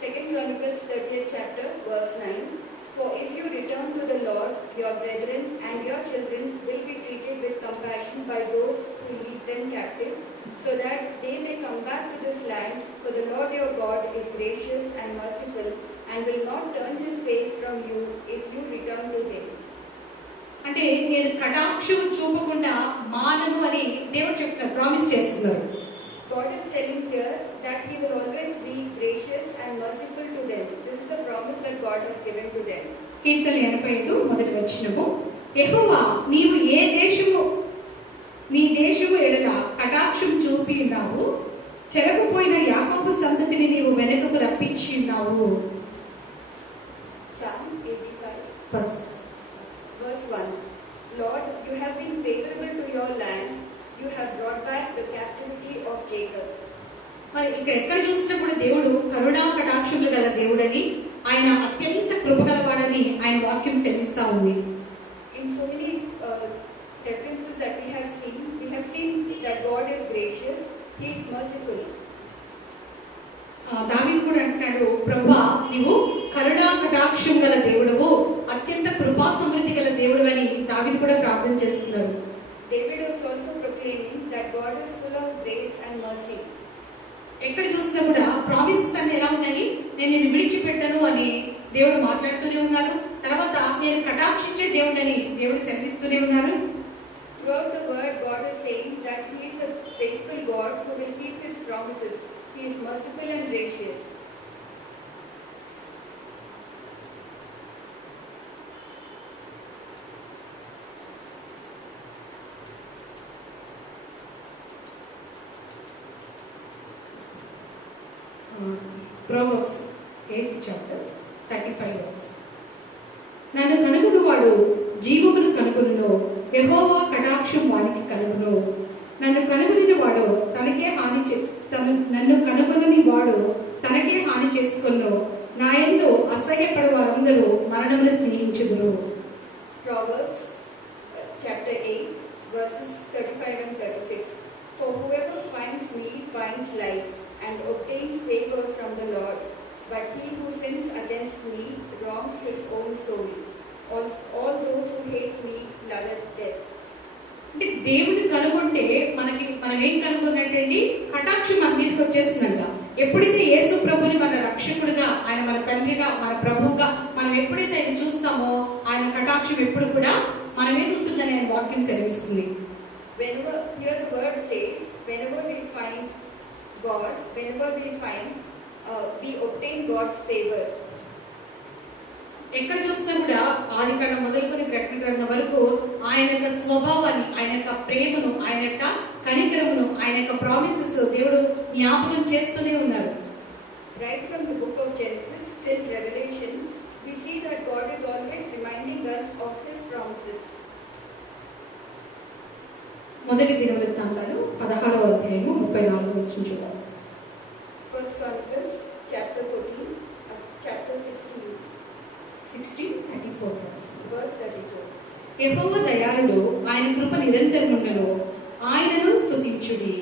2 Chronicles 30th chapter verse 9. For if you return to the Lord, your brethren and your children will be treated with compassion by those who lead them captive, so that they may come back to this land. For the Lord your God is gracious and merciful, and will not turn his face from you if you return to him. అంటే నేను కటాక్షం చూపకుండా మానను అని దేవుడు చెప్తున్నారు, ప్రామిస్ చేస్తున్నారు. God is telling here that he will always be gracious and merciful to them. This is a promise that God has given to them. కీర్తన 85:1 యెహోవా నీవు నీ దేశము ఎడల కటాక్షం చూపి ఉన్నావు, చెరకుపోయిన యాకోబు సంతతిని నీవు వెనుకకు రప్పించి ఉన్నావు. Psalm 85 verse 1. Lord, you have been favorable to your land. You have brought back the captivity of Jacob. మరి ఇక్కడ ఎక్కడ చూసినా కూడా దేవుడు కరుణా కటాక్షములు గల దేవుడని, ఆయన అత్యంత కృపగలవాడని ఆయన వాక్యం సెలవిస్తా ఉంది. In so many references that we have seen that God is gracious, He is merciful. దావీదు కూడా అంటాడు, ప్రభువా నీవు కరుణా కటాక్షం గల దేవుడవు, అత్యంత కృపా సమృద్ధి గల దేవుడు అని దావీదు కూడా ప్రార్థన చేస్తున్నాడు. David was also proclaiming that God is full of grace and mercy. ఎక్కడ చూసినా కూడా ప్రామిసెస్ అన్ని ఎలా ఉన్నాయి, నేను నిన్ను విడిచిపెట్టను అని దేవుడు మాట్లాడుతూనే ఉన్నారు. తర్వాత నేను కటాక్షించే దేవుడు అని దేవుడు సెలవిస్తూనే ఉన్నారు. Throughout the word, God is saying that He is a faithful God who will keep His promises. He is merciful and gracious. Proverbs 8th chapter 35 verse. నన్ను కనుగొనువాడు జీవమును కనుగొనును, యెహోవా కటాక్షం వానికి కలుగును. నన్ను కనుగొని వాడు తనకే నన్ను కనుగొనని వాడు తనకే హాని చేసుకొను. నా యందు అసహ్యపడు వారందరూ మరణమును స్నేహించుదురు. Proverbs chapter 8 verses 35 and 36. For whoever finds me finds life and obtains favor from the Lord. But he who sins against me wrongs his own soul. All those who hate me loveth death. అంటే దేవుడు కనుగొంటే మనం ఏం కనుగొన్నట్టండి, కటాక్షం మన మీదకి వచ్చేస్తుందంట. ఎప్పుడైతే యేసు ప్రభుని మన రక్షకుడిగా, ఆయన మన తండ్రిగా, మన ప్రభువుగా మనం ఎప్పుడైతే ఆయన చూస్తామో ఆయన కటాక్షం ఎప్పుడు కూడా మన మీద ఉంటుందని ఆయన వాక్యం సెలవిస్తుంది. Whenever here the word says, whenever we find God, whenever we obtain God's favor. ఎక్కడ చూసినా కూడా ఆదికాండం మొదలుకొని ప్రకటన గ్రంథం వరకు ఆయన యొక్క స్వభావాన్ని, ఆయన యొక్క ప్రేమను, ఆయన యొక్క కనికరమును, ఆయన యొక్క ప్రామిసెస్ దేవుడు జ్ఞాపకం చేస్తూనే ఉన్నారు. Right from the book of Genesis till Revelation, we see that God is always reminding us of His promises. మొదటి దినవృత్తాంతాలు 16వ అధ్యాయము 34వ వచనం చూద్దాం. First Chronicles chapter 14, chapter 16:34 verse 34. యెహోవా దయాళుడు, ఆయన కృప నిరంతరముండును, ఆయనను స్తుతించుడి.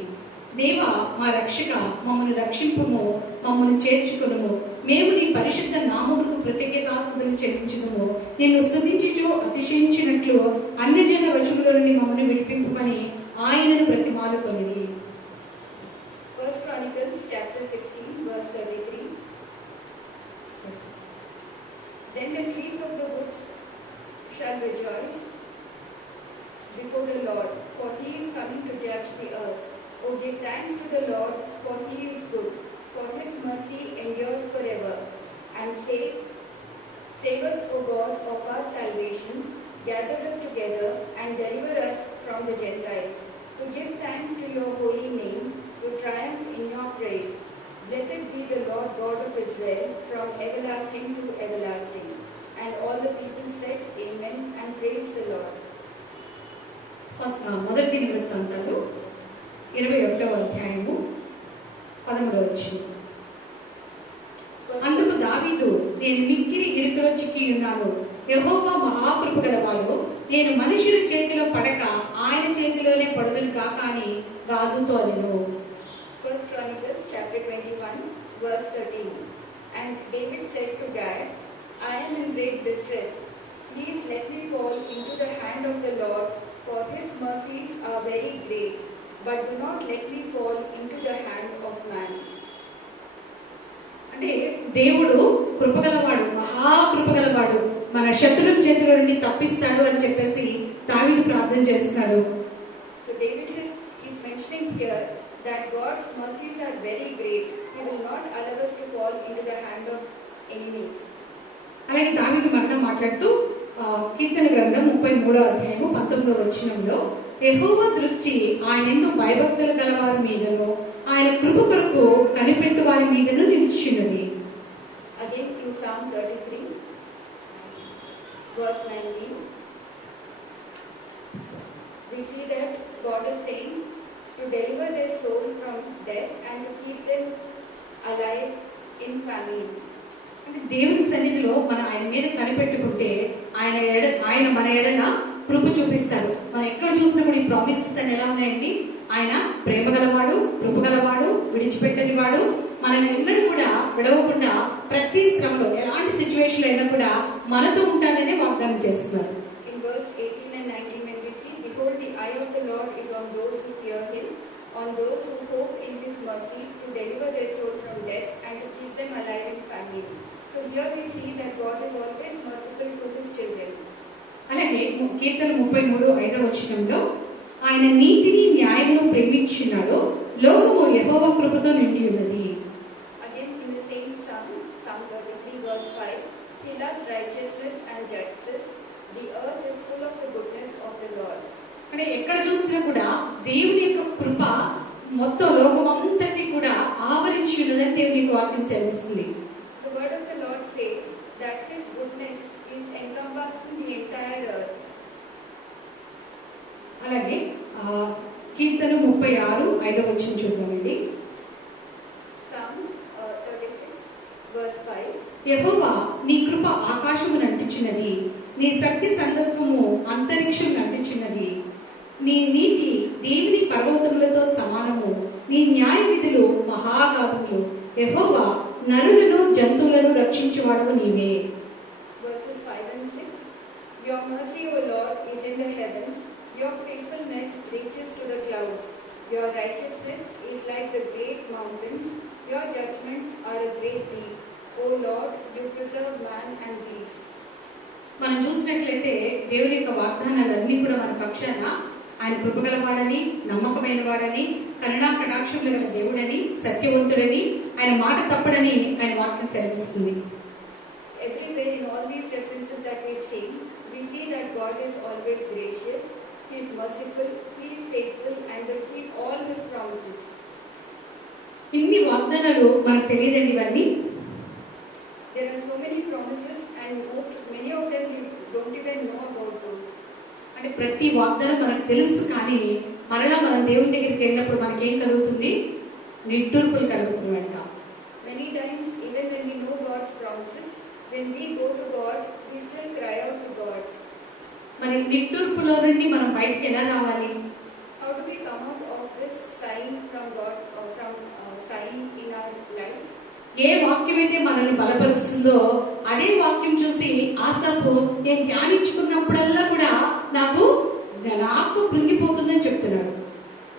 దేవా మా రక్షక, మమ్మను రక్షింపుము, మమ్మను చేర్చుకొనుము. మేము నీ పరిశుద్ధ నామమునకు కృతజ్ఞతాస్తుతులు చెల్లించుదుము. నిన్ను స్తుతించుచు అతిశయించినట్లు అన్యజనుల వశములో నుండి మమ్మను విడిపింపుమని ఆయనను బ్రతిమాలుకొనుడి. First Chronicles chapter 16 verse 33. Then the trees of the woods shall rejoice before the Lord, for He is coming to judge the earth. O give thanks to the Lord, for He is good, for His mercy endures forever. And save us, O God of our salvation, gather us together and deliver us from the Gentiles, to give thanks to your holy name, to triumph in your praise. Blessed be the Lord God of Israel, from everlasting to everlasting. And all the people said, Amen, and praise the Lord. మొదటి దినవృత్తాంతాలు 21వ అధ్యాయము 13వ వచనం. అందుకు దావీదు, నేను మిక్కిలి ఇరుకులో చిక్కి ఉన్నాను, యెహోవా మహాకృప గలవాడు, నేను మనుషుల చేతిలో పడక ఆయన చేతిలోనే పడుదును కాక అని గాదుతో అనెను. First Chronicles chapter 21 verse 13. And David said to Gad, I am in great distress. Please let me fall into the hand of the Lord, for His mercies are very great. But do not let me fall into the hand of man. అంటే దేవుడు కృపగలవాడు, మహాకృపగలవాడు, మన శత్రువుల చేతుల నుండి తప్పిస్తాడు అని చెప్పేసి దావీదు ప్రార్థన చేస్తున్నాడు. So David is mentioning here that God's mercies are very great. He will not allow us to fall into the hand of enemies. అలాగే దావీదు మరలా మాట్లాడుతూ కీర్తన గ్రంథం 33వ అధ్యాయము 19వ వచనంలో, యెహోవా దృష్టి ఆయనందు భయభక్తులు గలవారి మీదను ఆయన కృప కొరకు కనిపెట్టు వారి మీదను నిలిచినది. Again in Psalm 33 verse 19, we see that God is saying to deliver their soul from death and to keep them alive in famine. అంటే దేవుని సన్నిధిలో మనం ఆయన మీద కనిపెట్టుకుంటే ఆయన మన ఎడల కృప చూపిస్తాడు. మనం ఎక్కడ చూసినా కూడా ఈ ప్రామిసెస్ అని ఎలా ఉన్నాయండి, ఆయన ప్రేమ గలవాడు, కృప గలవాడు, విడిచిపెట్టని వాడు, మనల్ని ఎన్నడూ కూడా విడవకుండా ప్రతి శ్రమలో ఎలాంటి సిచ్యువేషన్ అయినా కూడా మనతో ఉంటాననే వాగ్దానం చేస్తున్నారు. In verse 18 and 19, when we see, behold, the eye of the Lord is on those who fear him, on those who hope in his mercy, to deliver their soul from death and to keep them alive in family. So here we see that God is always merciful to his children. అలాగే కీర్తన 33:5 ఆయన నీతిని న్యాయమును ప్రేమించున్నాడు, లోకము యెహోవా కృపతో నిండి ఉన్నది. Again in the same Psalm, Psalm 33 verse 5, he loves righteousness and justice. The earth is full of the goodness of the Lord. అంటే ఎక్కడ చూసినా కూడా దేవుని యొక్క కృప మొత్తం లోకం అంతటి కూడా ఆవరించి ఉన్నదని దేవుని యొక్క వాక్యం సెలవిస్తుంది. The word of the Lord says that his goodness is encompassing the entire earth. అలాగే కీర్తన 36:5 చూద్దామండి. Psalm 36 verse 5. యెహోవా నీ కృప ఆకాశమును అంటించినది, నీ శక్తి సందర్భము అంతరిక్షం అంటించినది. నీ నీతి దేవుని పర్వతములతో సమానము, నీ న్యాయ విధులు మహాగాధములు. యెహోవా నరులను జంతువులను రక్షించువాడవు నీవే. Verses 5 and 6. Your mercy, O Lord, is in the heavens. Your faithfulness reaches to the clouds. Your righteousness is like the great mountains. Your judgments are a great deep. O Lord, you preserve man and beast. మనం చూసినట్లయితే దేవుని యొక్క వాగ్దానాలన్నీ కూడా మన పక్షాన ఆయన కృపగలవాడని, నమ్మకమైన వాడని, కరుణా కటాక్షములు గల దేవుడని, సత్యవంతుడని, ఆయన మాట తప్పడని ఆయన వాక్యం సెలవిస్తుంది. Everywhere in all these references that we've seen, we see that God is always gracious, he is merciful, he is faithful and will keep all his promises. ఇన్ని వాగ్దానాలు మనకు తెలియదండి. ఇవన్నీ There are so many promises and many of them we don't even know about those. అంటే ప్రతి వాగ్దానం మనకు తెలుసు, కానీ మరలా మనం దేవుని దగ్గరికి వెళ్ళినప్పుడు మనకేం కలుగుతుంది? నిట్టూర్పులు కలుగుతుందంట. Many times, even when we know God's promises, when we go to God, we still cry out to God. మరి నిట్టూర్పులో నుండి మనం బయటికి ఎలా రావాలి? How do we come out of this sighing from God, or from sighing in our lives? ఏ వాక్యం అయితే మనల్ని బలపరుస్తుందో అదే వాక్యం చూసి ఆసాపు నేను ధ్యానించుకున్నప్పుడల్లా కూడా నాకు కృంగిపోతుందని చెప్తున్నాడు.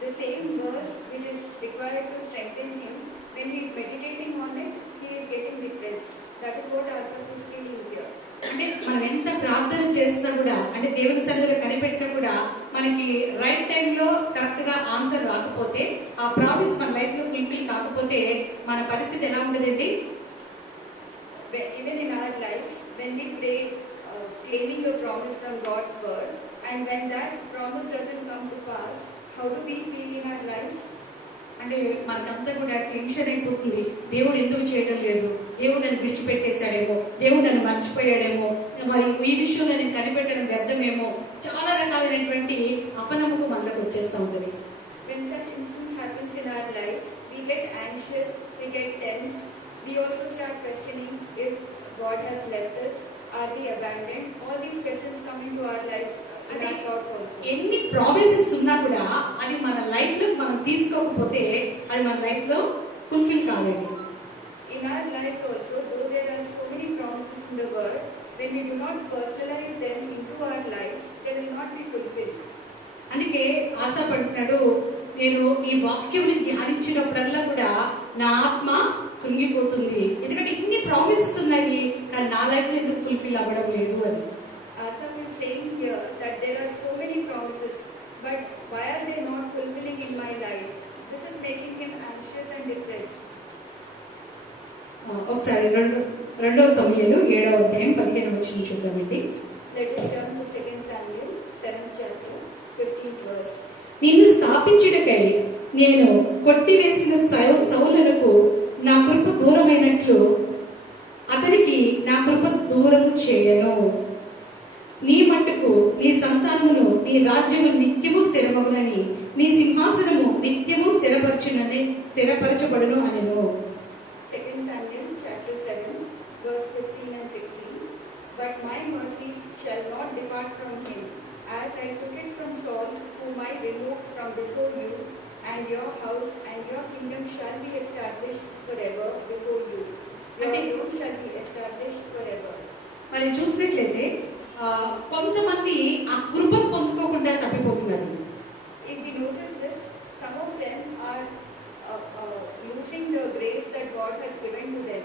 The same verse which is required to strengthen him, when he is meditating on it, he is getting depressed. That is what Asaph is feeling here. అంటే మనం ఎంత ప్రార్థన చేసినా కూడా, అంటే దేవుని సన్నిధిలో కనిపెట్టినా కూడా మనకి రైట్ టైంలో కరెక్ట్ గా ఆన్సర్ రాకపోతే, ఆ ప్రామిస్ మన లైఫ్ లో ఫుల్ఫిల్ కాకపోతే మన పరిస్థితి ఎలా ఉండదండి? Even in our lives, when we pray claiming a promise from God's word, and when that promise doesn't come to pass, how do we feel in our lives? అంటే మనకంతా కూడా టెన్షన్ అయిపోతుంది. దేవుడు ఎందుకు చేయడం లేదు, దేవుడు నన్ను విడిచిపెట్టేశాడేమో, దేవుడు నన్ను మర్చిపోయాడేమో, మరి ఈ విషయంలో నేను కనిపెట్టడం వ్యర్థమేమో, చాలా రకాలైనటువంటి అపనమ్మకం మనలోకి వచ్చేస్తూ ఉంటుంది. When such instance happens in our lives, we get anxious, we get tense, we also start questioning if God has left us, are we abandoned? All these questions come into our lives and our thoughts also. ఎన్ని ప్రామిసెస్ ఉన్నా కూడా అది మన లైఫ్ లో మనం తీసుకోకపోతే అది మన లైఫ్ లో ఫుల్ఫిల్ కాలేదు. In our lives also, though there are so many promises in the word, when we do not personalize them into our lives, they will not be fulfilled. అందుకే ఆశపడుతున్నాడు, నేను ఈ వాక్యం ధ్యానించినప్పుడల్లా కూడా నా ఆత్మ కృంగిపోతుంది, ఎందుకంటే ఇన్ని ప్రామిసెస్ ఉన్నాయి కానీ నా లైఫ్ లో ఎందుకు ఫుల్ఫిల్ అవ్వడం లేదు అని. Asaph is saying here that there are so many promises, but why are they not fulfilling in my life? This is making him anxious and depressed. ఒకసారి రెండవ సమూయేలు 7:15 చూద్దామండి. Let us turn to 2 Samuel 7th chapter 15th verse. నిన్ను స్థాపించుటకై నేను కొట్టివేసిన సౌలునకు నా కృప దూరమైనట్లు అతనికి నా కృప దూరము చేయను. నీ మట్టుకు నీ సంతానమును నీ రాజ్యము నిత్యము స్థిరమగునని, నీ సింహాసనము నిత్యము స్థిరపరచబడును అనెను. 2 Samuel chapter 7 verse 15 and 16. But my mercy shall not depart from him, as I took it from Saul, whom I removed from before you, and your house and your kingdom shall be established forever before you. Your throne shall be established forever. మరి చూసినట్లయితే కొంతమంది ఆ కృపను పొందుకోకుండా తప్పిపోతున్నారు. If we notice this, some of them are losing the grace that God has given to them.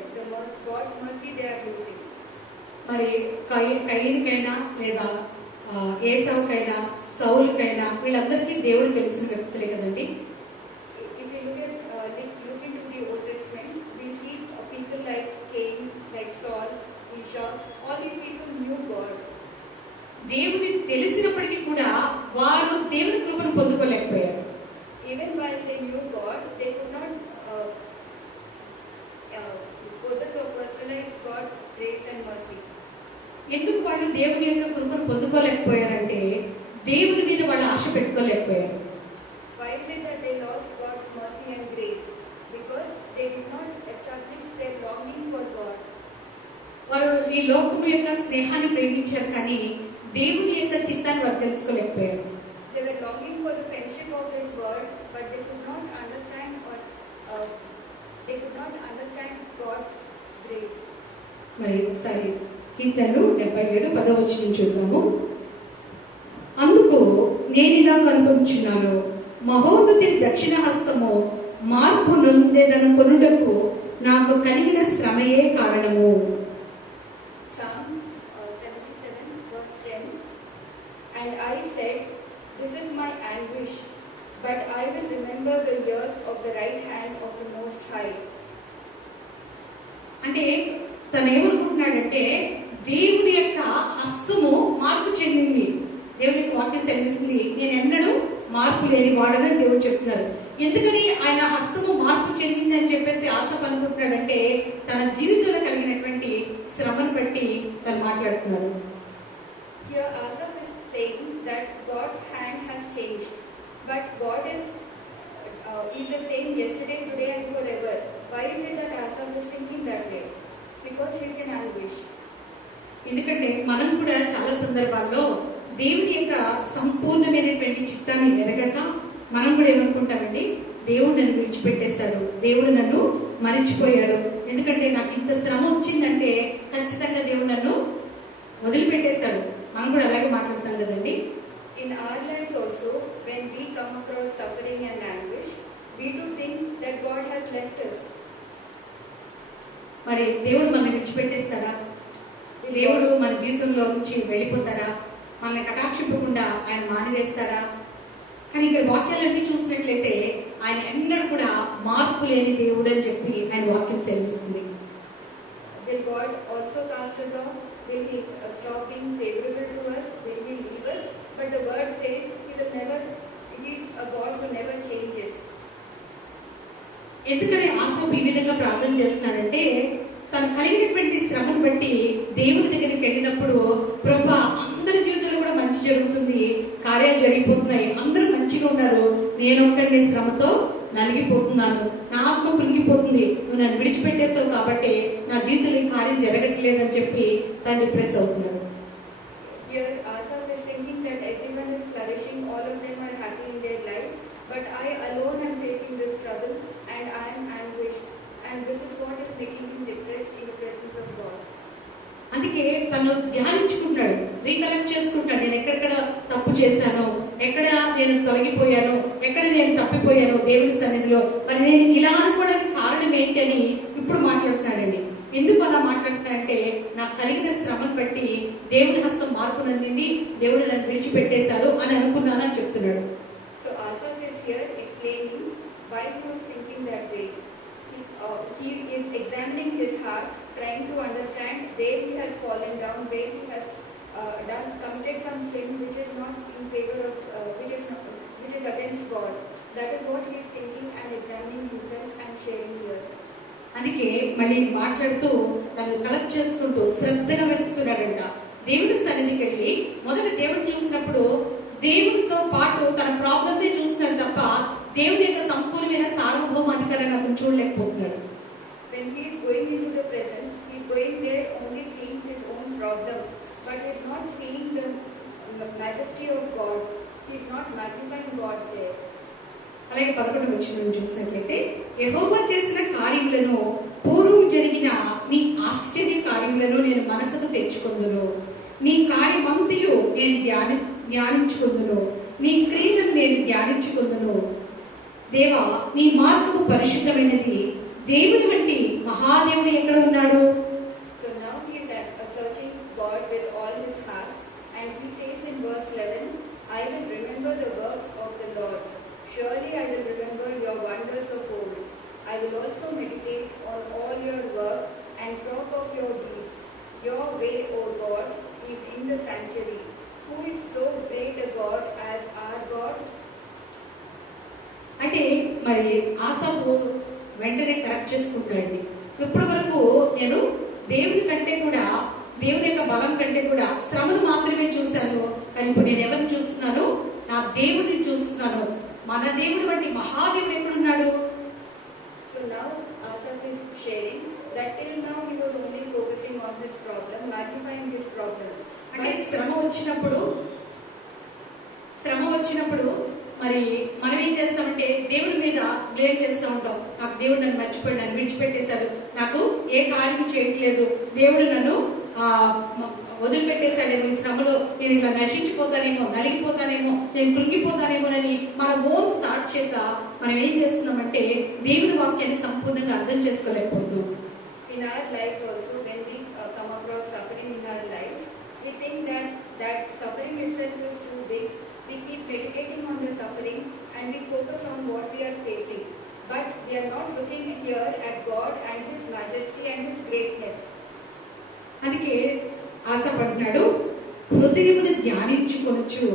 God's mercy they are losing. మరి కయీనుకైనా లేదా ఏసావుకైనా సౌలుకైనా వీళ్ళందరికీ దేవుడు తెలిసిన వ్యక్తులే కదండి. If we look into the Old Testament, we see people like Cain, like Saul, Esau. All these people knew God. దేవుని తెలిసినప్పటికీ కూడా వారు దేవుని కృపను పొందుకోలేకపోయారు. Even while they knew God, they could not possess or personalize God's grace and mercy. ఎందుకు వాళ్ళు దేవుని యొక్క కృపను పొందుకోలేకపోయారంటే దేవుని మీద వాళ్ళు ఆశ పెట్టుకోలేకపోయారు. Why is it that they lost God's mercy and grace? Because they did not establish their longing for God. వారు ఈ లోకము యొక్క స్నేహాన్ని ప్రేమించారు కానీ దేవుని యొక్క చిత్తాన్ని వారు తెలుసుకోలేకపోయారు. They were longing for the friendship of His word, but they could not understand God's grace. మరి సరే కీర్తనలు 77:10 చూద్దాము. అందుకు నేను ఇలా కనుగొనుచున్నాను, మహోన్నతుని దక్షిణ హస్తము మార్పు నొందేదను కొనుటకు నాకు కలిగిన శ్రమయే కారణము. Psalm 77 verse 10. And I said, this is my anguish, but I will remember the years of the right hand of the Most High. అంటే తను ఏమనుకుంటున్నాడంటే దేవుని యొక్క హస్తము మార్పు చెందింది. దేవుని యొక్క వాక్యం సెలవిస్తుంది, నేను ఎన్నడూ మార్పు లేని వాడని దేవుడు చెప్తున్నారు. ఎందుకని ఆయన హస్తము మార్పు చెందింది అని చెప్పేసి ఆశ అనుకుంటున్నాడంటే తన జీవితంలో కలిగినటువంటి శ్రమను బట్టి తను మాట్లాడుతున్నాడు. Here Asaph is saying that God's hand has changed, but God is the same yesterday, today and forever. Why is it that Asaph is thinking that way? Because he is in anguish. ఎందుకంటే మనం కూడా చాలా సందర్భాల్లో దేవుని యొక్క సంపూర్ణమైనటువంటి చిత్తాన్ని ఎరగక మనం కూడా ఏమనుకుంటామండి, దేవుడు నన్ను విడిచిపెట్టేశాడు, దేవుడు నన్ను మరిచిపోయాడు, ఎందుకంటే నాకు ఇంత శ్రమ వచ్చిందంటే ఖచ్చితంగా దేవుడు నన్ను వదిలిపెట్టేశాడు. మనం కూడా అలాగే మాట్లాడతాం కదండి. In our lives also, when we come across suffering and anguish, we do think that God has left us. మరి దేవుడు మనల్ని విడిచిపెట్టేస్తాడా? దేవుడు మన జీవితంలో నుంచి వెళ్ళిపోతాడా? మనల్ని కటాక్షింపకుండా ఆయన మానివేస్తాడా? కానీ ఇక్కడ వాక్యాలన్నీ చూసినట్లయితే ఆయన ఎన్నడూ కూడా మార్పు లేని దేవుడు అని చెప్పి ఆయన వాక్యం సెలవిస్తుంది. Will God also cast us off? Will He stop being favorable to us? Will He leave us? But the word says He will never. He is a God who never changes. ఎందుకని ఆసపు ఈ విధంగా ప్రార్థన చేస్తున్నాడంటే తను కలిగినటువంటి శ్రమను బట్టి దేవుని దగ్గరికి వెళ్ళినప్పుడు ప్రభా అందరి జీవితంలో కూడా మంచి జరుగుతుంది, కార్యాలు జరిగిపోతున్నాయి, అందరూ మంచిగా ఉన్నారు, నేను ఒక్కడే శ్రమతో నలిగిపోతున్నాను, నా ఆత్మ కృంగిపోతుంది, నువ్వు నన్ను విడిచిపెట్టేశావు కాబట్టి నా జీవితంలో ఈ కార్యం జరగట్లేదు అని చెప్పి తను డిప్రెస్ అవుతున్నాడు. Here Asaph is thinking that everyone is flourishing, all of them are happy in their lives, but I alone am facing this trouble and I am anguished, and this is what is making him depressed in the presence of God. అందుకే తను ధ్యానించుకుంటాడు, రీకలెక్ట్ చేసుకుంటాడు, నేను ఎక్కడెక్కడ తప్పు చేశాను, ఎక్కడ నేను తొలగిపోయాను, ఎక్కడ నేను తప్పిపోయాను దేవుని సన్నిధిలో, మరి నేను ఇలా అనుకోవడానికి కారణం ఏంటి అని ఇప్పుడు మాట్లాడుతున్నాడండి. ఎందుకు అలా మాట్లాడుతానంటే నాకు కలిగిన శ్రమను బట్టి దేవుని హస్తం మార్పు నందింది, దేవుడు నన్ను విడిచిపెట్టేశాడు అని అనుకున్నానని చెప్తున్నాడు. So Asaph is here explaining why he was thinking that way. He is examining his heart, trying to understand where he has fallen down, where he has committed some sin which is not in favor of, which is against God. That is what he is thinking and examining himself and sharing here. అందుకే మళ్ళీ మాట్లాడుతూ తను కలెక్ట్ చేసుకుంటూ శ్రద్ధగా వెతుకుతున్నాడంట. దేవుని సన్నిధికి వెళ్ళి మొదట దేవుడు చూసినప్పుడు దేవుడితో పాటు తన ప్రాబ్లమ్నే చూస్తున్నాడు తప్ప దేవుని యొక్క సంపూర్ణమైన సార్వభౌమాధికారాన్ని అతను చూడలేకపోతున్నాడు. When he is going into the presence, he is going there only seeing his own problem, but he is not seeing the majesty of God. He is not magnifying God there. అలాగే 11వ వచనం చూసినట్లయితే యెహోవా చేసిన కార్యములను పూర్వం జరిగిన నీ ఆశ్చర్య కార్యములను నేను మనసుకు తెచ్చుకొందును. నీ కార్యమంతయు నేను ధ్యానించుకొందును. నీ క్రియలను నేను ధ్యానించుకొందును. దేవా, నీ మార్గము పరిశుద్ధమైనది. దేవుని వంటి మహాదేవుడు ఎక్కడ ఉన్నాడు? So now he is searching God with all his heart, and he says in verse 11, I will remember the works of the Lord. Surely I will remember your wonders of old. I will also meditate on all your work and talk of your deeds. Your way, O God, is in the sanctuary. Who is so great a God as our God? అయితే మరి ఆసాపు వెంటనే కరెక్ట్ చేసుకుంటాడండి. ఇప్పటి వరకు నేను దేవుని కంటే కూడా, దేవుని యొక్క బలం కంటే కూడా శ్రమను మాత్రమే చూశాను. కానీ ఇప్పుడు నేను ఎవరిని చూస్తున్నాను? నా దేవుడిని చూస్తున్నాను. మన దేవుడు వంటి మహాదేవుడు ఎక్కడున్నాడు? So now Asaph is sharing that till now he was only focusing on his problem, magnifying his problem. అంటే శ్రమ వచ్చినప్పుడు మరి మనం ఏం చేస్తామంటే దేవుడి మీద బ్లేమ్ చేస్తూ ఉంటాం. నాకు దేవుడు నన్ను మర్చిపోయాడు, నన్ను విడిచిపెట్టేశాడు, నాకు ఏ కార్యం చేయట్లేదు, దేవుడు నన్ను వదిలిపెట్టేశాడేమో, ఈ శ్రమలో నేను ఇలా నశించిపోతానేమో, నలిగిపోతానేమో, నేను కృంగిపోతానేమోనని మన ఓన్ థాట్ చేత మనం ఏం చేస్తున్నామంటే దేవుని వాక్యాన్ని సంపూర్ణంగా అర్థం చేసుకోలేకపోతున్నాం. In our lives also, when we come across suffering in our lives, we think that suffering itself is too big. We keep meditating on the suffering and we focus on what we are facing. But we are not looking here at God and His majesty and His greatness. అందుకే ఆశపడుతున్నాడు, హృదయమును ధ్యానించుకొనుచు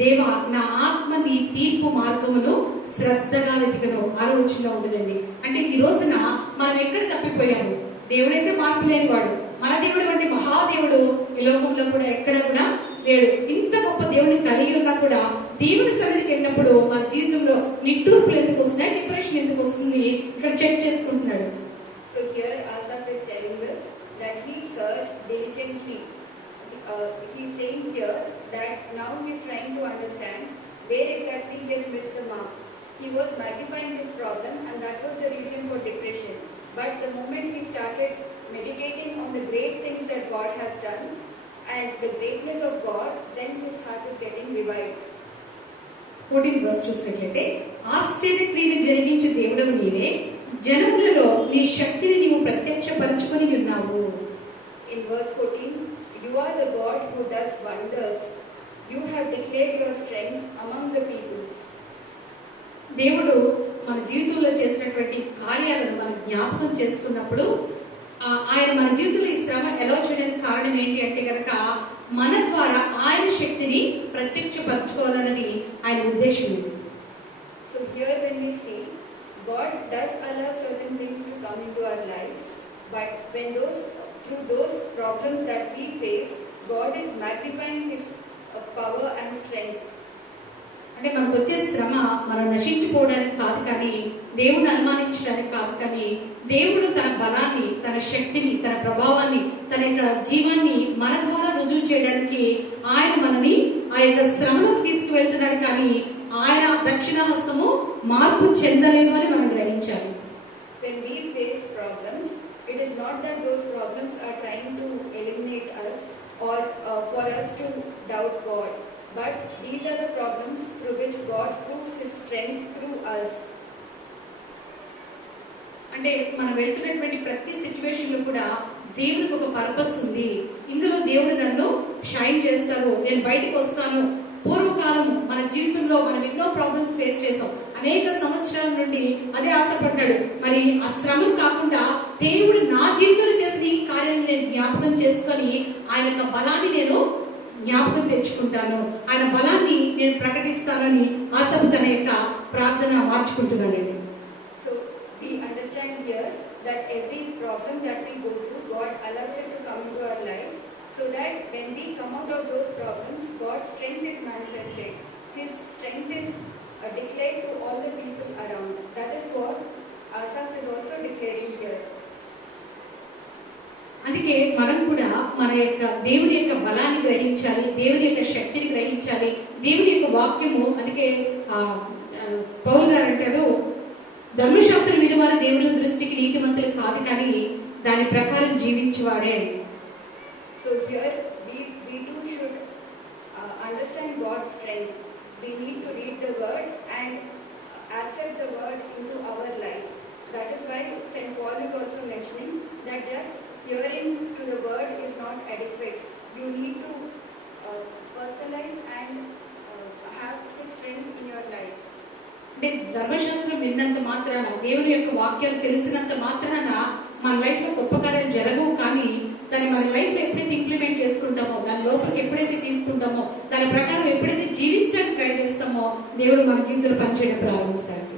దేవా నా ఆత్మ నీ తీర్పు మార్గమును శ్రద్ధగా వెతికెను. 6వ వచనంలో ఉండదండి. అంటే ఈ రోజున మనం ఎక్కడ తప్పిపోయాము? దేవుడైతే మార్పు లేనివాడు. మన దేవుడు వంటి మహాదేవుడు ఈ లోకంలో కూడా ఎక్కడ కూడా లేడు. ఇంత గొప్ప దేవుడిని కలిగి ఉన్నా కూడా దేవుని సన్నిధికి వెళ్ళినప్పుడు మన జీవితంలో నిట్టూర్పులు ఎందుకు వస్తున్నాయి, డిప్రెషన్ ఎందుకు వస్తుంది, ఇక్కడ చెక్ చేసుకుంటున్నాడు. So here Asaph is telling us that he searched diligently. He is saying here that now he is trying to understand where exactly he has missed the mark. He was magnifying his problem and that was the reason for depression. But the moment he started meditating on the great things that God has done and the greatness of God, then his heart is getting revived. 14th verse చూసినట్లయితే ఆశ్చర్య క్రియలు జరిగించే దేవుడవు నీవే, జనములలో నీ శక్తిని నీవు ప్రత్యక్షపరచుకొని ఉన్నావు. In verse 14, you are the God who does wonders. You have declared your strength among the peoples. దేవుడు మన జీవితంలో చేసినటువంటి కార్యాలను మనం జ్ఞాపకం చేసుకున్నప్పుడు ఆయన మన జీవితంలో ఈ శ్రమ ఎలా చేయడానికి కారణం ఏంటి అంటే కనుక మన ద్వారా ఆయన శక్తిని ప్రత్యక్షపరచుకోవాలన్నది ఆయన ఉద్దేశం. So here when we see God does allow certain things to come into our lives, but when through those problems that we face, God is magnifying His power and strength. అంటే మనకు వచ్చే శ్రమ మనం నశించిపోవడానికి కాదు, కానీ దేవుడిని అనుమానించడానికి కాదు, కానీ దేవుడు తన బలాన్ని, తన శక్తిని, తన ప్రభావాన్ని, తన యొక్క జీవాన్ని మన ద్వారా రుజువు చేయడానికి ఆయన మనని ఆ యొక్క శ్రమలకు తీసుకువెళ్తున్నాడు. కానీ ఆయన దక్షిణ హస్తము మార్పు చెందలేదు అని మనం గ్రహించాలి. When we face problems, it is not that those problems are trying to eliminate us or for us to doubt God, but these are the problems through which God proves His strength through us. అంటే మనం వెళ్తున్నటువంటి ప్రతి సిచ్యువేషన్లో కూడా దేవునికి ఒక పర్పస్ ఉంది. ఇందులో దేవుడు నన్ను షైన్ చేస్తాడు, నేను బయటకు వస్తాను. పూర్వకాలం మన జీవితంలో మనం ఎన్నో ప్రాబ్లమ్స్ ఫేస్ చేసాం, అనేక సంవత్సరాల నుండి అదే ఆశపడ్డాడు. మరి ఆ శ్రమం కాకుండా దేవుడు నా జీవితంలో చేసిన ఈ కార్యాన్ని నేను జ్ఞాపకం చేసుకొని ఆయన యొక్క బలాన్ని నేను జ్ఞాపకం తెచ్చుకుంటాను, ఆయన బలాన్ని నేను ప్రకటిస్తానని ఆశపు తన యొక్క ప్రార్థన మార్చుకుంటున్నానండి. So we understand here that every problem that we go through, God allows it to come into our lives, so that when we come out of those problems, God's strength is manifested. His strength is declared to all the people around. That is what Asaph is also declaring here. అందుకే మనం కూడా మన యొక్క దేవుని యొక్క బలాన్ని గ్రహించాలి, దేవుని యొక్క శక్తిని గ్రహించాలి, దేవుని యొక్క వాక్యము. అందుకే పౌలు గారు అంటాడు, ధర్మశాస్త్రం వినివారు దేవుని దృష్టికి నీతిమంతులు కాదు కానీ దాని ప్రకారం జీవించేవారే. So here we too should understand God's strength. We need to read the word and accept the word into our lives. That is why St. Paul is also mentioning that just hearing to the word is not adequate. You need to personalize and have His strength in your life. అంటే ధర్మశాస్త్రం విన్నంత మాత్రాన, దేవుని యొక్క వాక్యాలు తెలిసినంత మాత్రాన మన లైఫ్ లో గొప్ప కార్యాలు జరగవు. కానీ దాన్ని మన లైఫ్ లో ఎప్పుడైతే ఇంప్లిమెంట్ చేసుకుంటామో, దాని లోపలికి ఎప్పుడైతే తీసుకుంటామో, దాని ప్రకారం ఎప్పుడైతే జీవించడానికి ట్రై చేస్తామో, దేవుడు మన జీవితంలో పనిచేయడం ప్రారంభిస్తాడు.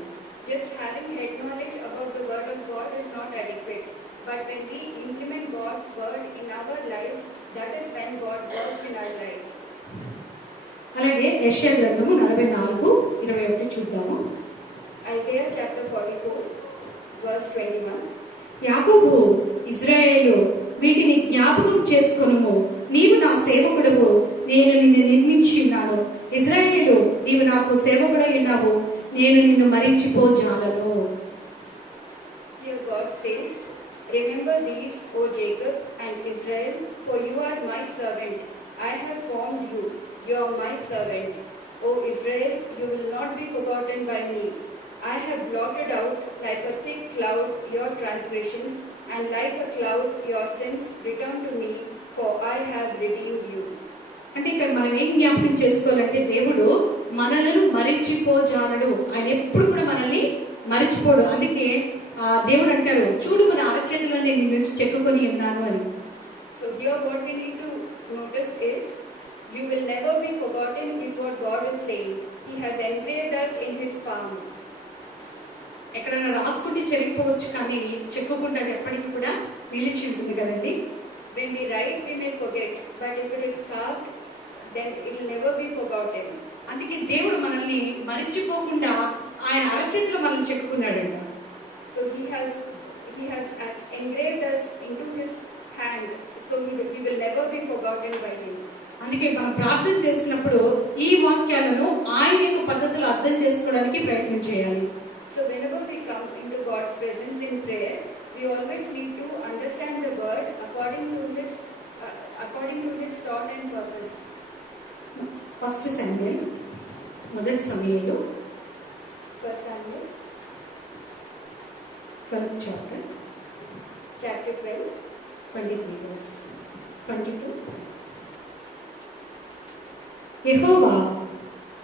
Just having head knowledge about the word of God is not adequate. But when we implement God's word in our lives, that is when God works in our lives. అలాగే యెషయా గ్రంథము 44:21 చూద్దాము. Isaiah chapter 44 verse 21. యాకోబు, ఇశ్రాయేలు, వీటిని జ్ఞాపకం చేసుకొనుము, నీవు నా సేవకుడవు, నేను నిన్ను నిర్మించి ఉన్నాను. ఇశ్రాయేలు, నీవు నాకు సేవకుడై ఉన్నావు, నేను నిన్ను మరించిపోజాలను. Here God says, remember these, O Jacob and Israel, for you are my servant. I have formed you. You are my servant. O Israel, you will not be forgotten by me. I have blotted out like a thick cloud your transgressions, and like a cloud your sins return to me, for I have redeemed you. అంటే ఇక్కడ మనం ఏం జ్ఞాపకం చేసుకోవాలంటే, దేవుడు మనలను మరిచిపోజాలడు. ఆయన ఎప్పుడు కూడా మనల్ని మరిచిపోడు. అందుకే దేవుడు అంటారు, చూడు మన అరచేతిలో నేను నిన్ను చెక్కుకొని ఉన్నాను అని. So here what we need to notice is, you will never be forgotten is what God is saying. He has engraved us in His palm. ఎక్కడైనా రాసుకుంటే చెరిగిపోవచ్చు, కానీ చెక్కకుండా ఎప్పటికీ కూడా నిలిచి ఉంటుంది కదండి. When we write, we may forget, but if it is carved, then it will never be forgotten. అందుకే దేవుడు మనల్ని మరిచిపోకుండా ఆయన అరచేతిలో మనల్ని చెక్కుకున్నాడంట. So He has engraved us into His hand, so we will never be forgotten by Him. అందుకే మనం ప్రార్థన చేసినప్పుడు ఈ వాక్యాలను ఆయన యొక్క పద్ధతిలో అర్థం చేసుకోవడానికి ప్రయత్నం చేయాలి. So whenever we come into God's presence in prayer, we always need to understand the word according to His thought and purpose. First Samuel, మొదటి సమూయేలు 1 Samuel 12th chapter chapter 12 23 verse 22. యెహోవా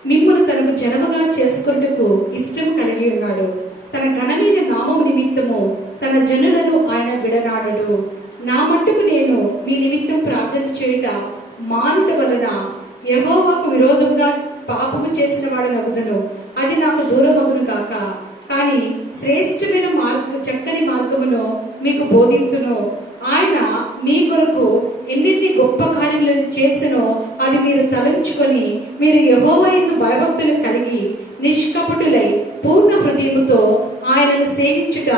మిమ్మును తనకు జనముగా చేసుకొనుటకు ఇష్టం కలిగి ఉన్నాడు. తన ఘనమైన నామము నిమిత్తము తన జనులను ఆయన విడనాడడు. నా మట్టుకు నేను మీ నిమిత్తం ప్రార్థన చేయుట మానుట వలన యెహోవాకు విరోధముగా పాపము చేసిన వాడనగుదును. అది నాకు దూరమగును కాక. కానీ శ్రేష్టమైన చక్కని మార్గమును మీకు బోధింతును. ఆయన మీ కొరకు ఎన్నిన్ని గొప్ప కార్యములను చేసినో అది మీరు తలంచుకొని, మీరు యెహోవా యందు భయభక్తులు కలిగి నిష్కపటులై పూర్ణ హృదయముతో ఆయనను సేవించుట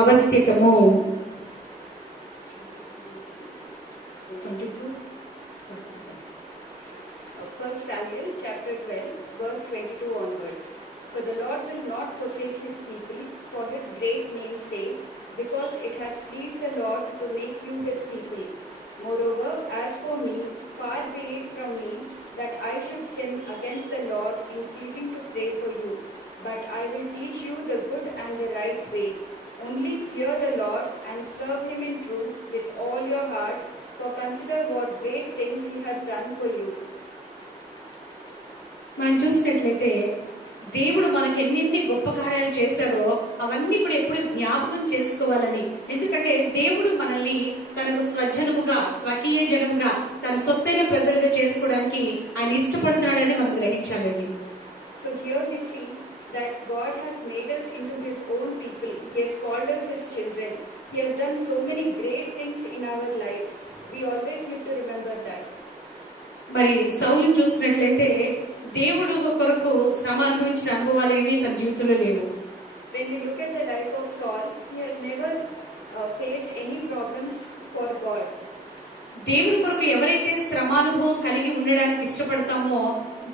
ఆవశ్యకము. 1 Samuel chapter 12 verse 22 onwards. For the Lord will not forsake His people for His great name's sake, because it has pleased the Lord to make you His people. Moreover, as for me, far be it from me that I should sin against the Lord in ceasing to pray for you. But I will teach you the good and the right way. Only fear the Lord and serve Him in truth with all your heart, for consider what great things He has done for you. మనం చూసినట్లయితే దేవుడు మనకి ఎన్ని గొప్ప కార్యాలు చేశారో అవన్నీ కూడా ఎప్పుడు జ్ఞాపకం చేసుకోవాలని. ఎందుకంటే దేవుడు మనల్ని తనకు స్వజనముగా, స్వకీయ జనముగా, తన సొత్తైన ప్రజలుగా చేసుకోవడానికి ఆయన ఇష్టపడుతున్నాడని మనం గ్రహించాలండి. So here we see that God has made us into His own people. He has called us His children. He has done so many great things in our lives. We always need to remember that. మరి సౌలు చూసినట్లయితే దేవుడు కొరకు శ్రమ అనుభవించిన అనుభవాలు ఏమీ తన జీవితంలో లేవు. When we look at the life of Saul, he has never faced any problems for God. దేవుని కొరకు ఎవరైతే శ్రమానుభవం కలిగి ఉండడానికి ఇష్టపడతామో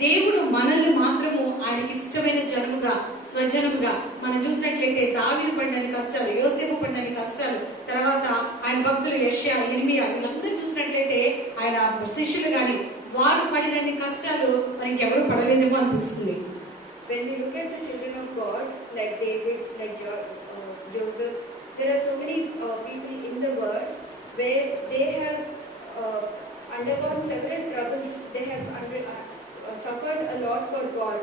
దేవుడు మనల్ని మాత్రము ఆయనకి ఇష్టమైన జనముగా స్వజనముగా మనం చూసినట్లయితే దావీదు పడిన కష్టాలు, యోసేపు పడిన కష్టాలు, తర్వాత ఆయన భక్తులు యెషయా, ఇర్మియా వీళ్ళందరూ చూసినట్లయితే ఆయన శిష్యులు కానీ వారు పడినన్ని కష్టాలు మరి ఇంకెవరు పడలేదేమో అనిపిస్తుంది. When we look at the children of God, like David, like Joseph, there are so many people in the world where they have undergone several troubles. They have suffered a lot for God,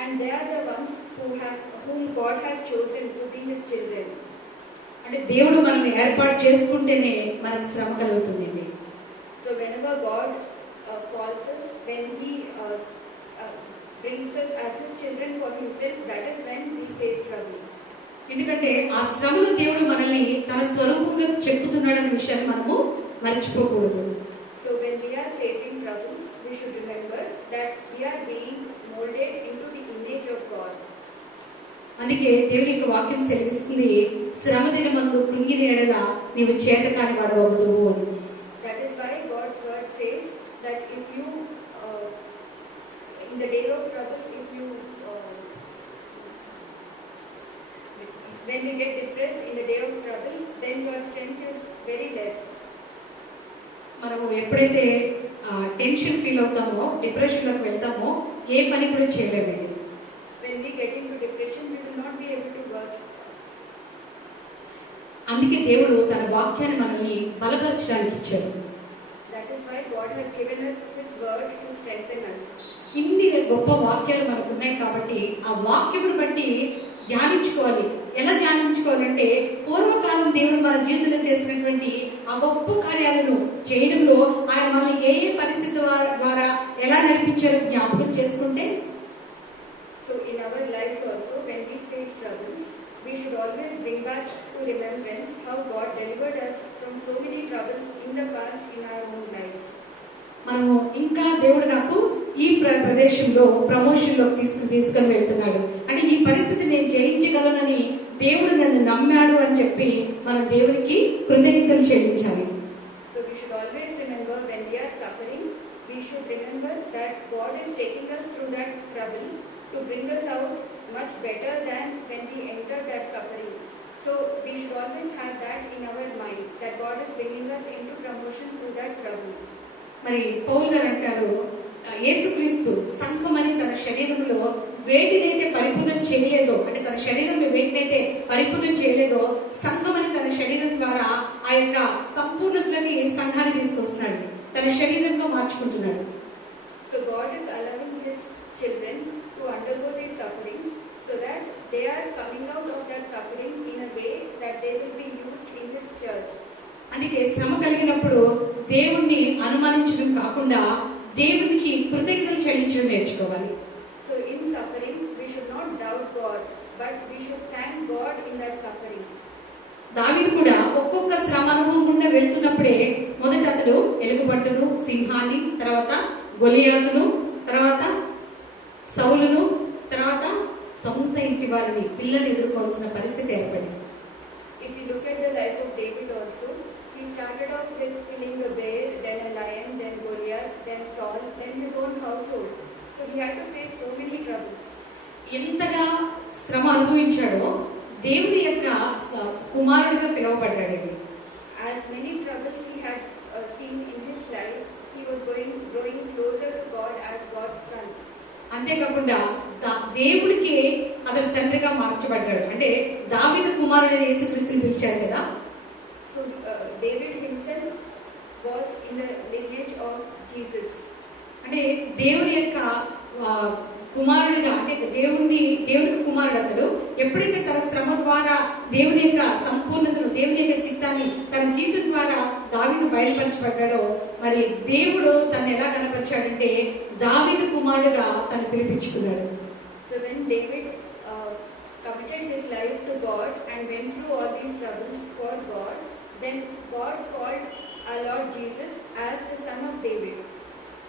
and they are the ones whom God has chosen to be His children. అంటే దేవుడు మనల్ని ఏర్పాటు చేసుకుంటేనే మనకు శ్రమ కలుగుతుందండి. So whenever God calls us, when He brings us as His children for Himself, that is when we face trouble. ఎందుకంటే ఆ శ్రమలో దేవుడు మనల్ని తన స్వరూపంలో చెక్కుతున్నాడనే విషయాన్ని మనము మర్చిపోకూడదు. So when we are facing troubles, we should remember that we are being molded into the image of God. అందుకే దేవుని యొక్క వాక్యం సెలవిస్తుంది, శ్రమ దినమందు కృంగిన ఎడల నీవు చేతకాని వాడవద్దు అని. That is why God's word says that if you in the day of trouble, if you when we get depressed in the day of trouble, then your strength is very less. మనము ఎప్పుడైతే టెన్షన్ ఫీల్ అవుతామో, డిప్రెషన్లోకి వెళ్తామో ఏ పని కూడా చేయలేమండి. When we get into depression, we will not be able to work. అందుకే దేవుడు తన వాక్యాన్ని మనల్ని బలపరచడానికి ఇచ్చాడు. That is why God has given us His word to strengthen us. ఇన్ని గొప్ప వాక్యాలు మనకు ఉన్నాయి కాబట్టి ఆ వాక్యమును బట్టి ధ్యానించుకోవాలి. ఎలా ధ్యానించుకోవాలంటే పూర్వకాలం దేవుడు మన జీవితంలో చేసినటువంటి ఆ గొప్ప కార్యాలను చేయడంలో ఆయన మనల్ని ఏ ఏ పరిస్థితి ద్వారా ఎలా నడిపించారో జ్ఞాపకం చేసుకుంటే, So in our lives also, when we face troubles, we should always bring back to remembrance how God delivered us from so many troubles in the past in our own lives. మనము ఇంకా దేవుడు నాకు ఈ ప్రదేశంలో ప్రమోషన్లోకి తీసుకొని వెళ్తున్నాడు అంటే ఈ పరిస్థితి నేను జయించగలనని దేవుడు నన్ను నమ్మాడు అని చెప్పి మన దేవునికి కృతజ్ఞతలు చెల్లించాలి. So we should always remember when we are suffering, we should remember that God is taking us through that trouble to bring us out much better than when we entered that suffering. So we should always have that in our mind, that God is bringing us into promotion through that trouble. మరి పౌలు గారు అంటారు, యేసుక్రీస్తు సంఘమని తన శరీరంలో వేటినైతే పరిపూర్ణం చేయలేదో, అంటే తన శరీరంలో వేటినైతే పరిపూర్ణం చేయలేదో సంఘమని తన శరీరం ద్వారా ఆ యొక్క సంపూర్ణతలోకి సంఘాన్ని తీసుకొస్తున్నాడు, తన శరీరంతో మార్చుకుంటున్నాడు. So God is allowing His children to undergo these sufferings so that they are coming out of that suffering in a way that they will be used in His church. అందుకే శ్రమ కలిగినప్పుడు దేవుణ్ణి అనుమానించడం కాకుండా దేవునికి కృతజ్ఞతలు చెల్లించడం నేర్చుకోవాలి. So in suffering, we should not doubt God, but we should thank God in that suffering. దావీదు కూడా ఒక్కొక్క శ్రమ అనుభవం గుండా వెళ్తున్నప్పుడే మొదట అతడు ఎలుగుబంటును, సింహాన్ని, తర్వాత గొలియాతును, తర్వాత సౌలును, తర్వాత సొంత ఇంటి వారిని పిల్లలు ఎదుర్కోవాల్సిన పరిస్థితి ఏర్పడింది. If you look at the life of David also, he started off with killing a bear, then a lion, then Goliath, then Saul, then his own household. So he had to face so many troubles. ఎంతగా శ్రమ అనుభవించాడో దేవుని యొక్క కుమారుడిగా పిలువబడ్డాడండి. As many troubles he had seen in his life, he was growing closer to God as God's son. అంతేకాకుండా దేవుడికి అతడు తండ్రిగా మార్చబడ్డాడు. అంటే దావీదు కుమారుడైన యేసుక్రీస్తుని పిలిచారు కదా. So David himself was in the lineage of Jesus. అంటే దేవుని యొక్క కుమారుడిగా, అంటే దేవునికి కుమారుడు అతడు. ఎప్పుడైతే తన శ్రమ ద్వారా దేవుని యొక్క సంపూర్ణతను, దేవుని యొక్క చిత్తాన్ని తన జీవితం ద్వారా దావీదు బయలుపరచబడ్డాడో, మరి దేవుడు తను ఎలా కనపరిచాడంటే దావీదు కుమారుడుగా తను పిలిపించుకున్నాడు. So when David committed his life to God and went through all these troubles for God, then God called our Lord Jesus as the son of David.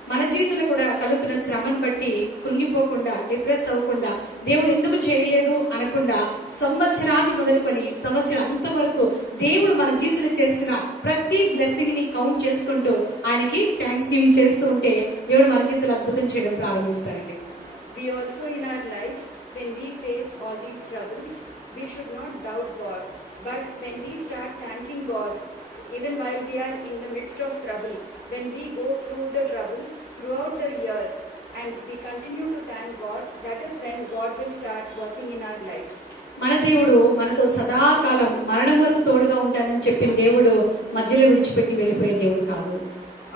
మన జీవితంలో కూడా కలుగుతున్న శ్రమను బట్టి కృంగిపోకుండా, డిప్రెస్ అవ్వకుండా, దేవుడు ఎందుకు చేయలేదు అనకుండా, సంవత్సరాన్ని మొదలుకొని సంవత్సరం అంతవరకు దేవుడు మన జీవితంలో చేసిన ప్రతి బ్లెస్సింగ్ ని కౌంట్ చేసుకుంటూ ఆయనకి థ్యాంక్స్ గివింగ్ చేస్తూ ఉంటే దేవుడు మన జీవితంలో అద్భుతం చేయడం ప్రారంభిస్తారండి. We also in our lives, when we face all these troubles, we should not doubt God. But when we start thanking God, even while we are in the midst of trouble, when we go through the troubles throughout the year and we continue to thank God, that is when God will start working in our lives. మన దేవుడు మనతో సదాకాలం మరణం వరకు తోడుగా ఉంటానని చెప్పిన దేవుడు మధ్యలో విడిచిపెట్టి వెళ్ళిపోయే దేవుడు కాదు.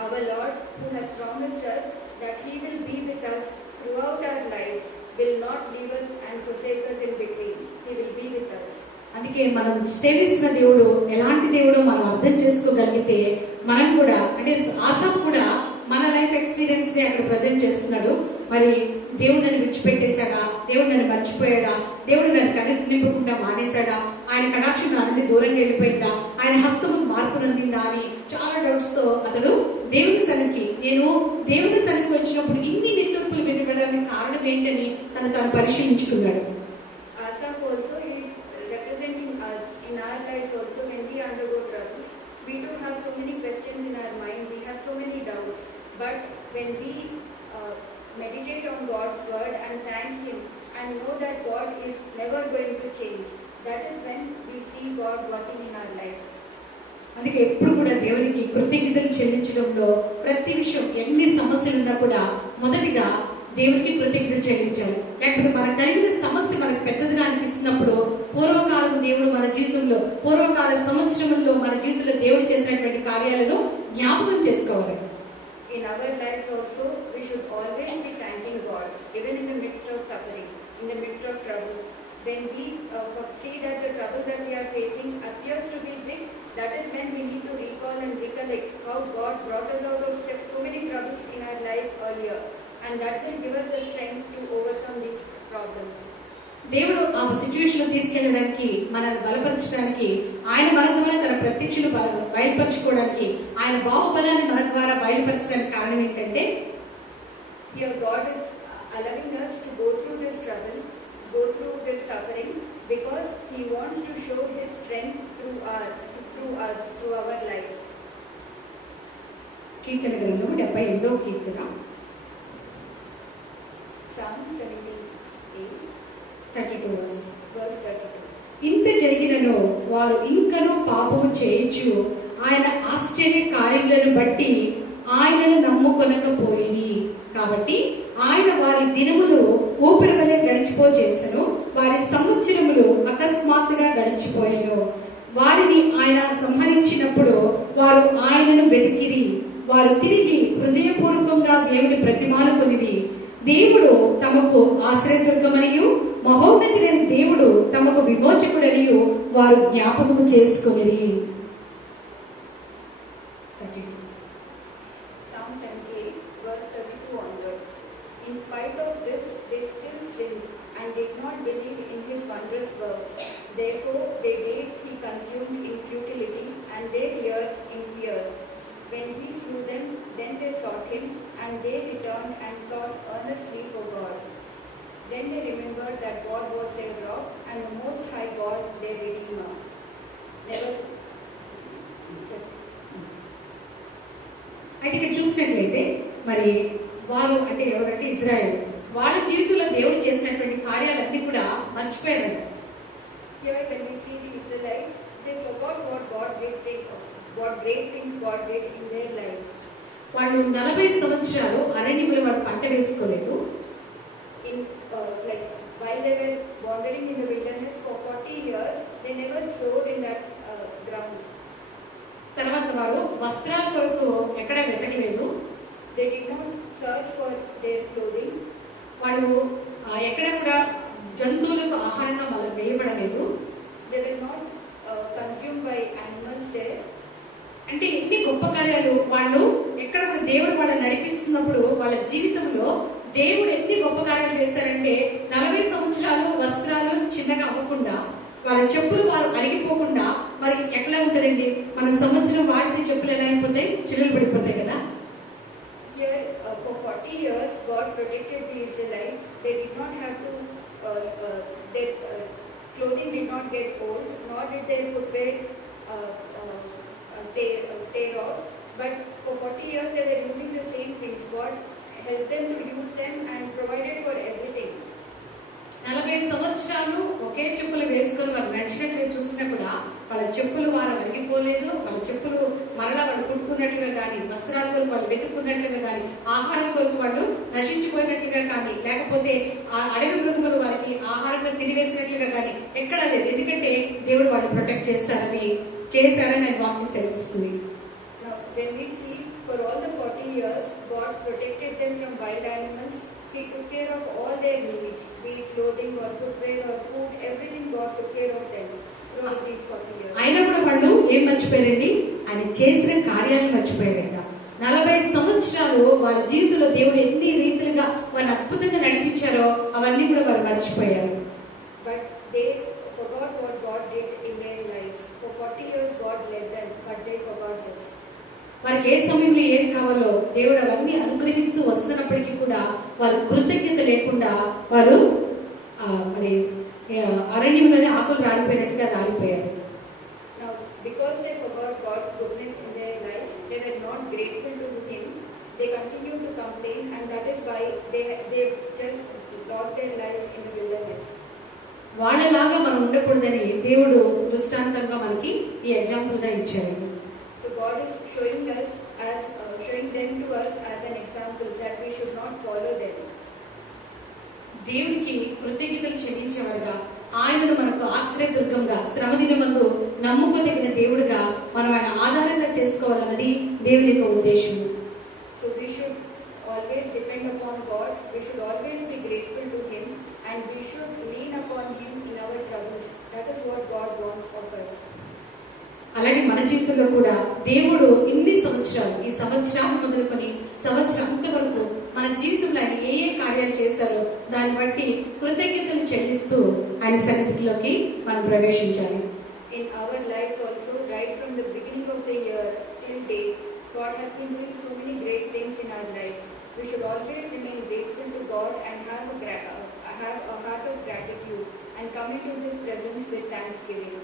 Our Lord, who has promised us that He will be with us throughout our lives, will not leave us and forsake us in between. He will be with us. అందుకే మనం సేవిస్తున్న దేవుడు ఎలాంటి దేవుడో మనం అర్థం చేసుకోగలిగితే మనం కూడా, అంటే ఆసాఫ్ కూడా మన లైఫ్ ఎక్స్పీరియన్స్ ని అక్కడ ప్రజెంట్ చేస్తున్నాడు. మరి దేవుడు నన్ను విడిచిపెట్టేశాడా, దేవుడు నన్ను మర్చిపోయాడా, దేవుడు నన్ను కనెక్ట్ నింపకుండా మానేశాడా, ఆయన కటాక్షం నా నుండి దూరంగా వెళ్ళిపోయిందా, ఆయన హస్తము మార్పు నొందిందా అని చాలా డౌట్స్ తో అతడు దేవుని సన్నిధికి, నేను దేవుని సన్నిధికి వచ్చినప్పుడు ఇన్ని నిట్టూర్పులు వినడానికి కారణం ఏంటని తను పరిశీలించుకున్నాడు. Asaph also is representing us in our lives also. When we undergo troubles, we do have so many questions in our mind, we have so many doubts. But when we meditate on God's word and thank Him and know that God is never going to change, that is when we see God working in our lives. అందుకే ఎప్పుడు కూడా దేవునికి కృతజ్ఞతలు చెల్లించడంలో ప్రతి విషయం, ఎన్ని సమస్యలు ఉన్నా కూడా మొదటిగా దేవునికి కృతజ్ఞతలు చెల్లించాలి. లేకపోతే మనకు కలిగిన సమస్య మనకు పెద్దదిగా అనిపిస్తున్నప్పుడు పూర్వకాలం దేవుడు మన జీవితంలో, పూర్వకాల సంవత్సరంలో మన జీవితంలో దేవుడు చేసినటువంటి కార్యాలను జ్ఞాపకం చేసుకోవాలి. In our lives also, we should always be thanking God, even in the midst of suffering, in the midst of troubles. When we see that the trouble that we are facing appears to be big, that is when we need to recall and recollect how God brought us out of so many troubles in our life earlier, and that will give us the strength to overcome these problems. దేవుడు ఆ సిచ్యువేషన్ తీసుకెళ్ళడానికి, మనల్ని బలపరచడానికి, ఆయన మన ద్వారా తన ప్రత్యక్షను బయలుపరచుకోవడానికి, ఆయన బాహుబలాన్ని మన ద్వారా బయలుపరచడానికి కారణం ఏంటంటే, here God is allowing us to go through this trouble, go through this suffering, because He wants to show His strength through us, through our lives. కీర్తన గ్రంథం 78వ కీర్తన Psalm 78, 32 verse 32. ఇంత జరిగినను వారు ఇంకనూ పాపము చేయొచ్చు, ఆయన ఆశ్చర్య కార్యములను బట్టి ఆయనను నమ్ముకొనకపోయి, కాబట్టి ఆయన వారి దినములు ఊపిరి వలె గడిచిపోచేసెను, వారి సంవత్సరములు అకస్మాత్తుగా గడిచిపోయెను. వారిని ఆయన సంహరించినప్పుడు వారు ఆయనను వెతికిరి, వారు తిరిగి హృదయపూర్వకంగా దేవుని ప్రతిమానుకొనిరి. దేవుడు తమకు ఆశ్రయదుర్గమనియు మహోన్నతుడైన దేవుడు తమకు విమోచకుడనియు వారు జ్ఞాపకము చేసుకొనిరి. Psalm 78, verse 32 onwards. In spite of this, they still sinned and did not believe in His wondrous works. Therefore, their days He consumed in futility and their years in fear. When He slew them, then they sought Him, and they returned and sought earnestly for God. Then they remembered that God was their rock and the Most High God their Redeemer. అయితే ఇక్కడ చూసినట్లయితే మరి వారు అంటే ఎవరంటే ఇజ్రాయెల్, వాళ్ళ జీవితంలో దేవుడు చేసినటువంటి కార్యాలన్నీ కూడా మర్చిపోయారు. Here when we see the Israelites, they forgot what God did, what great things God did in their lives. వాళ్ళు 40 సంవత్సరాలు అరణ్యములో వాళ్ళు పంట వేసుకోలేదు. In while they were wandering in the wilderness for 40 years, they never sowed in that ground. తర్వాత వారు వస్త్రాల కొరకు ఎక్కడ వెతకలేదు. They did not search for their clothing. వాళ్ళు ఎక్కడ కూడా జంతువులకు ఆహారంగా వాళ్ళు వేయబడలేదు. They were not consumed by animals there. అంటే ఎన్ని గొప్ప కార్యాలు వాళ్ళు ఎక్కడ కూడా దేవుడు వాళ్ళని నడిపిస్తున్నప్పుడు వాళ్ళ జీవితంలో దేవుడు ఎన్ని గొప్ప కార్యాలు చేశారంటే 40 సంవత్సరాలు వస్త్రాలు చిన్నగా అవ్వకుండా, వాళ్ళ చెప్పులు వారు అరిగిపోకుండా, మరి ఎట్లా ఉంటుందండి మన సంవత్సరం వాడితే చెప్పులు ఎలా అయిపోతాయి, చిల్లులు పడిపోతాయి కదా. Here God protected the Israelites, they did not have to, their clothing did not get old, nor did their footwear tear off. But for 40 years they were using the same things. God helped them to use them and provided for everything. 40 సంవత్సరాలు ఒకే చెప్పులు వేసుకొని వాళ్ళు నడిచినట్లు చూసినా కూడా వాళ్ళ చెప్పులు వారు అరిగిపోలేదు, వాళ్ళ చెప్పులు మరలా వాళ్ళు కుట్టుకున్నట్లుగా కానీ, వస్త్రాల కొరకు వాళ్ళు వెతుక్కున్నట్లుగా కానీ, ఆహారం కొరకు వాళ్ళు నశించిపోయినట్లుగా కానీ, లేకపోతే ఆ అడవి మృగములు వారికి ఆహారంగా తినివేసినట్లుగా కానీ ఎక్కడా లేదు. ఎందుకంటే దేవుడు వాళ్ళు ప్రొటెక్ట్ చేశారని ఆయన వాక్యం సెలవిస్తుంది. Now when we see for all the 40 years God protected them from wild animals, He took care of all their needs, be it clothing or footwear or food, everything God took care of them throughout these 40 years. అయినా కూడా వాళ్ళు ఏం మర్చిపోయారండి? ఆయన చేసిన కార్యాలను మర్చిపోయారంట. 40 సంవత్సరాలు వారి జీవితంలో దేవుడు ఎన్ని రీతిలుగా వారిని అద్భుతంగా నడిపించారో అవన్నీ కూడా వారు మర్చిపోయారు. But they forgot what God did in their lives. For 40 years God led them, but they forgot this. వారికి ఏ సమయంలో ఏది కావాలో దేవుడు అవన్నీ అనుగ్రహిస్తూ వస్తున్నప్పటికీ కూడా వారు కృతజ్ఞత లేకుండా వారు మరి అరణ్యంలోనే ఆకులు రాలిపోయినట్టుగా రాలిపోయారు. Now, because they forgot God's goodness in their lives, they were not grateful to Him. They continued to complain, and that is why they just lost their lives in the wilderness. వాళ్ళలాగా మనం ఉండకూడదని దేవుడు దృష్టాంతంగా మనకి ఈ ఎగ్జాంపుల్గా ఇచ్చారు. So God is showing them to us as an example that we should not follow them. దేవునికి కృతజ్ఞతలు చెల్లించేవారుగా, ఆయనను మనకు ఆశ్రయదుర్గంగా, శ్రమదినమందు నమ్ముకోదగిన దేవుడిగా మనం ఆయన ఆధారంగా చేసుకోవాలన్నది దేవుని యొక్క ఉద్దేశం. So we should always depend upon God. We should always be grateful to Him, and we should lean upon Him in our troubles. That is what God wants of us. అలాగే మన జీవితంలో కూడా దేవుడు ఇన్ని సంవత్సరాలు, ఈ సంవత్సరాలు మొదలుకొని సంవత్సరం వరకు మన జీవితంలో ఆయన ఏ ఏ కార్యాలు చేస్తారో దాన్ని బట్టి కృతజ్ఞతలు చెల్లిస్తూ ఆయన సన్నిధిలోకి మనం ప్రవేశించాలి. In our lives also, right from the beginning of the year till date, God has been doing so many great things in our lives. We should always remain grateful to God and have a heart of gratitude and come into His presence with thanksgiving.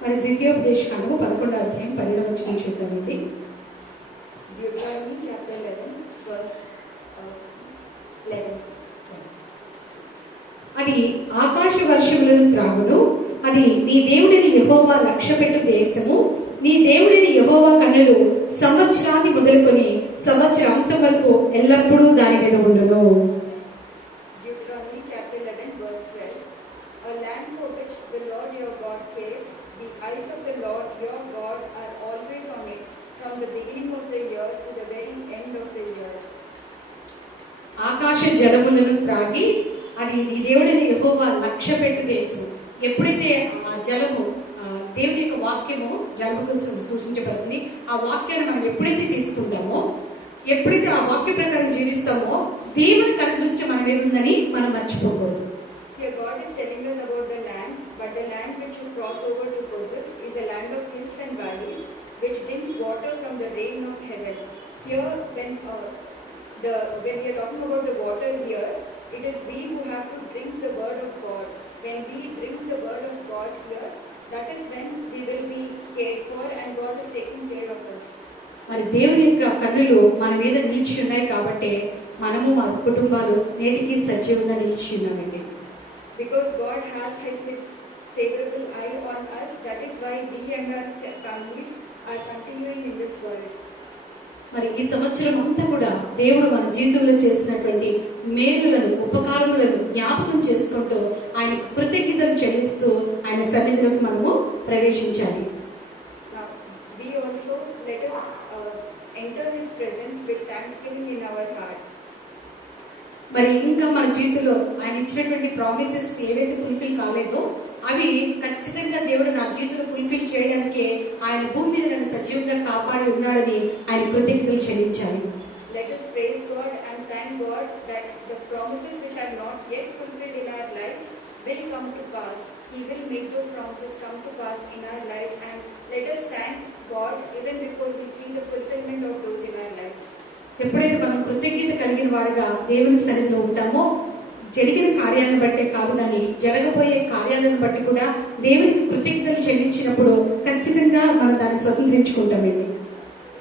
మరి ద్వితీయోపదేశకాండము 11వ అధ్యాయం 12వ వచనం చూద్దామండి. Deuteronomy chapter 11 verse 11. అది ఆకాశ వర్షములను త్రాగును, అది నీ దేవుడిని యెహోవా లక్ష్యపెట్టు దేశము, నీ దేవుడిని యెహోవా కన్నులు సంవత్సరాన్ని మొదలుకొని సంవత్సరం అంతం వరకు ఎల్లప్పుడూ దాని మీద ఉండును. Deuteronomy chapter 11 verse 12. A land for which the Lord your God cares, the eyes of the Lord your God are always on it, from the beginning of the year to the very end of the year. ఆకాశ జలములను త్రాగి, అది నీ దేవుడిని యెహోవా లక్ష్యపెట్టు దేశము. ఎప్పుడైతే ఆ జలము దేవుని యొక్క వాక్యము జలముకు సూచించబడుతుంది, ఆ వాక్యాన్ని మనం ఎప్పుడైతే తీసుకుంటామో, ఎప్పుడైతే ఆ వాక్య ప్రకారం జీవిస్తామో దేవుని తన దృష్టి మన మీద ఉందని మనం మర్చిపోకూడదు. Here God is telling us about the land, but the land which you cross over to possess is a land of hills and valleys, which drinks water from the rain of heaven. Here, when we are talking about the water here, it is we who have to drink the word of God. When we drink the word of God here, that is when we will be cared for and God is taking care of us. మరి దేవుని యొక్క కన్నులు మన మీద నిలిచి ఉన్నాయి కాబట్టి మనము మన కుటుంబాలు నేటికి సజీవంగా నిలిచి ఉన్నామండి. Because God has His favorable eye on us, that is why we and our families are continuing in this world. మరి ఈ సంవత్సరం అంతా కూడా దేవుడు మన జీవితంలో చేసినటువంటి మేలులను, ఉపకారములను జ్ఞాపకం చేసుకుంటూ ఆయన కృతజ్ఞతలు చెల్లిస్తూ ఆయన సన్నిధిలోకి మనము ప్రవేశించాలి. Now, we also let us enter His presence with thanksgiving in our heart. మరి ఇంకా మన జీవితంలో ఆయన ఇచ్చినటువంటి ప్రామిసెస్ ఏవైతే ఫుల్ఫిల్ కాలేదో అవి ఖచ్చితంగా దేవుడు నా జీవితంలో ఫుల్ఫిల్ చేయడానికి ఆయన భూమి మీద నన్ను సజీవంగా కాపాడి ఉన్నాడని ఆయన కృతజ్ఞతలు చెల్లించాలి. Let us praise God and thank God that the promises which are not yet fulfilled in our lives will come to pass. He will make those promises come to pass in our lives, and let us thank God even before we see the fulfillment of those in our lives. ఎప్పుడైతే మనం కృతజ్ఞత కలిగిన వారుగా దేవుని సన్నిధిలో ఉంటామో జరిగిన కార్యాలను బట్టే కాదు కానీ జరగబోయే కార్యాలను బట్టి కూడా దేవునికి కృతజ్ఞతలు చెల్లించినప్పుడు ఖచ్చితంగా మనం దాన్ని స్వతంత్రించుకుంటామండి.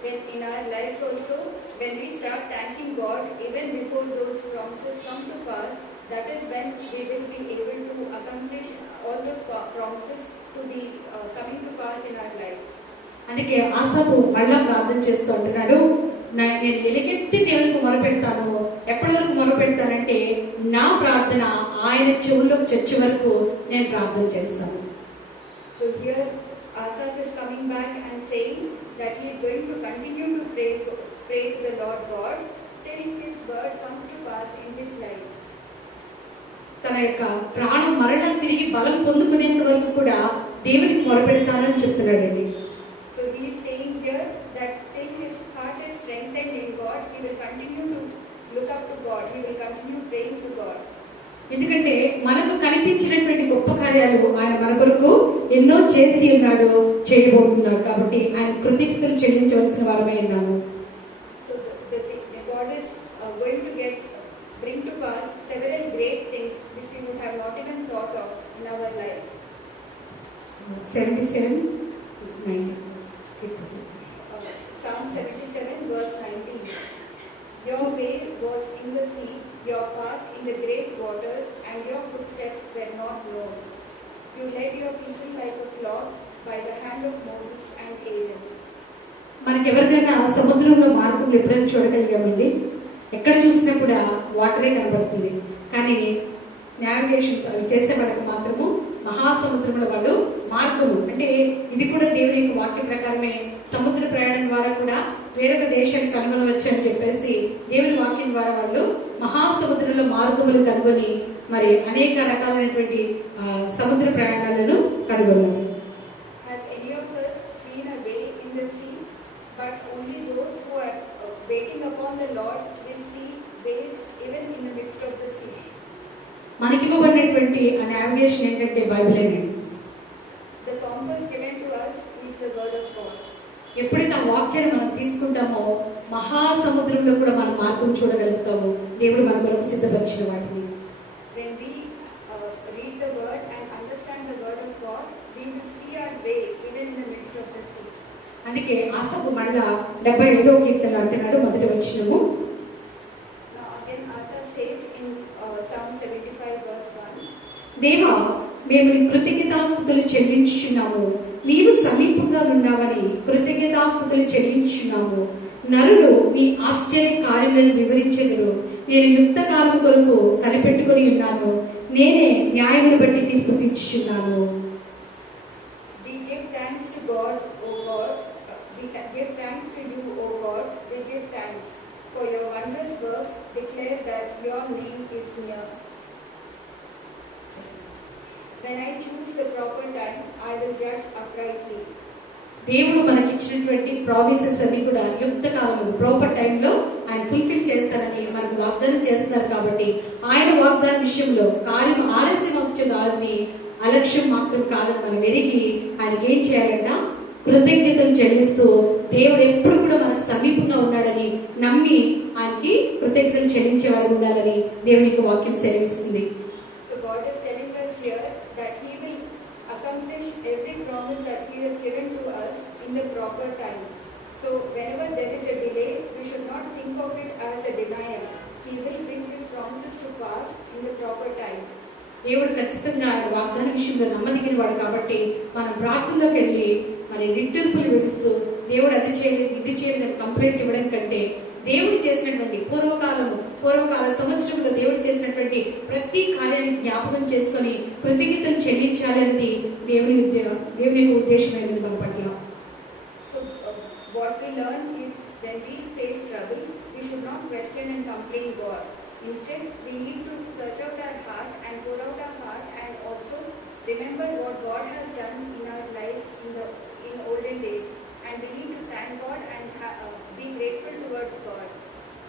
When in our lives also, when we start thanking God even before those promises come to pass, that is when we will be able to accomplish all those promises to be coming to pass in our lives. అందుకే ఆసాపు మళ్ళా ప్రార్థన చేస్తూ ఉంటున్నాడు, నేను ఎలుగెత్తి దేవునికి మొరపెడతాను. ఎప్పటి వరకు మొరపెడతానంటే నా ప్రార్థన ఆయన చెవుల్లోకి చచ్చే వరకు నేను ప్రార్థన చేస్తాను. So here Asaph is coming back and saying that he is going to continue to pray to the Lord God till his word comes to pass in his life. తన యొక్క ప్రాణం మరలా తిరిగి బలం పొందుకునేంత వరకు కూడా దేవునికి మొరపెడతానని చెప్తున్నాడండి. So he is saying here that till his heart is strengthened in God, he will continue to look up to God. He will continue praying to God. ఎందుకంటే మనకు కనిపించినటువంటి గొప్ప కార్యాలు ఆయన మన కొరకు ఎన్నో చేసి ఉన్నాడు, చేయబోతున్నాడు. కాబట్టి ఆయన కృతజ్ఞతలు చెల్లించవలసిన వారమై ఉన్నాము. So the God is going to bring to pass several great things which we would have not even thought of in our lives. 77:9. Psalm 77 verse 19. Your way was in the sea, your path in the great waters, and your footsteps were not known. You led your people like a flock by the hand of Moses and Aaron. మనకెవరికైనా సముద్రంలో మార్పులు ఎప్పుడైనా చూడగలిగామండి? ఎక్కడ చూసినా కూడా వాటరే కనబడుతుంది. కానీ నావిగేషన్స్ అవి చేసే వాళ్ళకి మాత్రము మహాసముద్రంలో వాళ్ళు మార్గము అంటే ఇది కూడా దేవుని యొక్క వాక్య ప్రకారమే సముద్ర ప్రయాణం ద్వారా కూడా వేరొక దేశాన్ని కనుగొనవచ్చు అని చెప్పేసి దేవుని వాక్యం ద్వారా వాళ్ళు మహాసముద్రంలో మార్గములు కనుగొని మరి అనేక రకాలైనటువంటి సముద్ర ప్రయాణాలను కనుగొన్నారు. Has any of us seen a way in the sea? But only those who are waiting upon the Lord will see ways even in the midst of the sea. మనకివ్వబడినటువంటి ఆ నావిగేషన్ ఏంటంటే బైబిల్ అండి. The compass given to us is the word of God. ఎప్పుడైతే ఆ వాక్యాన్ని మనం తీసుకుంటామో మహాసముద్రంలో కూడా మనం మార్గం చూడగలుగుతాము. దేవుడు మన కొరకు సిద్ధపరిచిన వాటిని. When we read the word and understand the word of God, we will see our way even in the midst of the sea. అందుకే ఆసాపు మళ్ళా 75వ కీర్తన అంటున్నాడు మొదటి వచనము. Now again Asaph says in Psalm 75 verse 1. దేవా, మేము నీ కృతజ్ఞతాస్తుతులు చెల్లించుచున్నాము. నీవు సమీపంగా ఉన్నావని కృతజ్ఞతాస్తుతులు చెల్లించుచున్నాము. నరులు నీ ఆశ్చర్య కార్యములను వివరించెదరు. నేను యుక్త కాలం కొరకు కనిపెట్టుకుని ఉన్నాను. నేనే న్యాయమును బట్టి తీర్పు తీర్చుచున్నాను. We give thanks to God, O God. We give thanks to you, O God. We give thanks for your wondrous works. Declare that your name is near. When I choose the proper time, I will judge uprightly. దేవుడు మనకిచ్చినటువంటి ప్రామిసెస్ అన్ని కూడా యుక్త కాలంలో ప్రాపర్ టైంలో ఆయన ఫుల్ఫిల్ చేస్తారని మనకు వాగ్దానం చేస్తున్నారు. కాబట్టి ఆయన వాగ్దానం విషయంలో కార్యం ఆలస్యం అవుతుందని అలక్ష్యం మాత్రం కాదని మనం ఎరిగి ఆయనకి ఏం చేయాలంట? కృతజ్ఞతలు చెల్లిస్తూ దేవుడు ఎప్పుడు కూడా మనకు సమీపంగా ఉన్నాడని నమ్మి ఆయనకి కృతజ్ఞతలు చెల్లించే వారు ఉండాలని దేవుని యొక్క వాక్యం సెలవిస్తుంది. So God is telling us here that He will accomplish every promise that He has given to us in the proper time. So whenever there is a delay, we should not think of it as a denial. He will bring His promises to pass in the proper time. దేవుడు ఖచ్చితంగా ఆయన వాగ్దాన విషయంలో నమ్మదగిన వాడు. కాబట్టి మనం ప్రార్థనలోకి వెళ్ళి మరి నిట్టూర్పులు విడుస్తూ దేవుడు అది చేయలేదు ఇది చేయలేదు కంప్లైంట్ ఇవ్వడం కంటే దేవుడు చేసినటువంటి పూర్వకాల సంవత్సరంలో దేవుడు చేసినటువంటి ప్రతి కార్యాన్ని జ్ఞాపకం చేసుకొని కృతజ్ఞతలు చెల్లించాలి అనేది దేవుని ఉద్దేశమైనది మన పట్ల. So what we learn is when we face trouble, we should not question and complain God. Instead, we need to search out our heart and pour out our heart and also remember what God has done in our lives in olden days, and we need to thank God and be grateful towards God.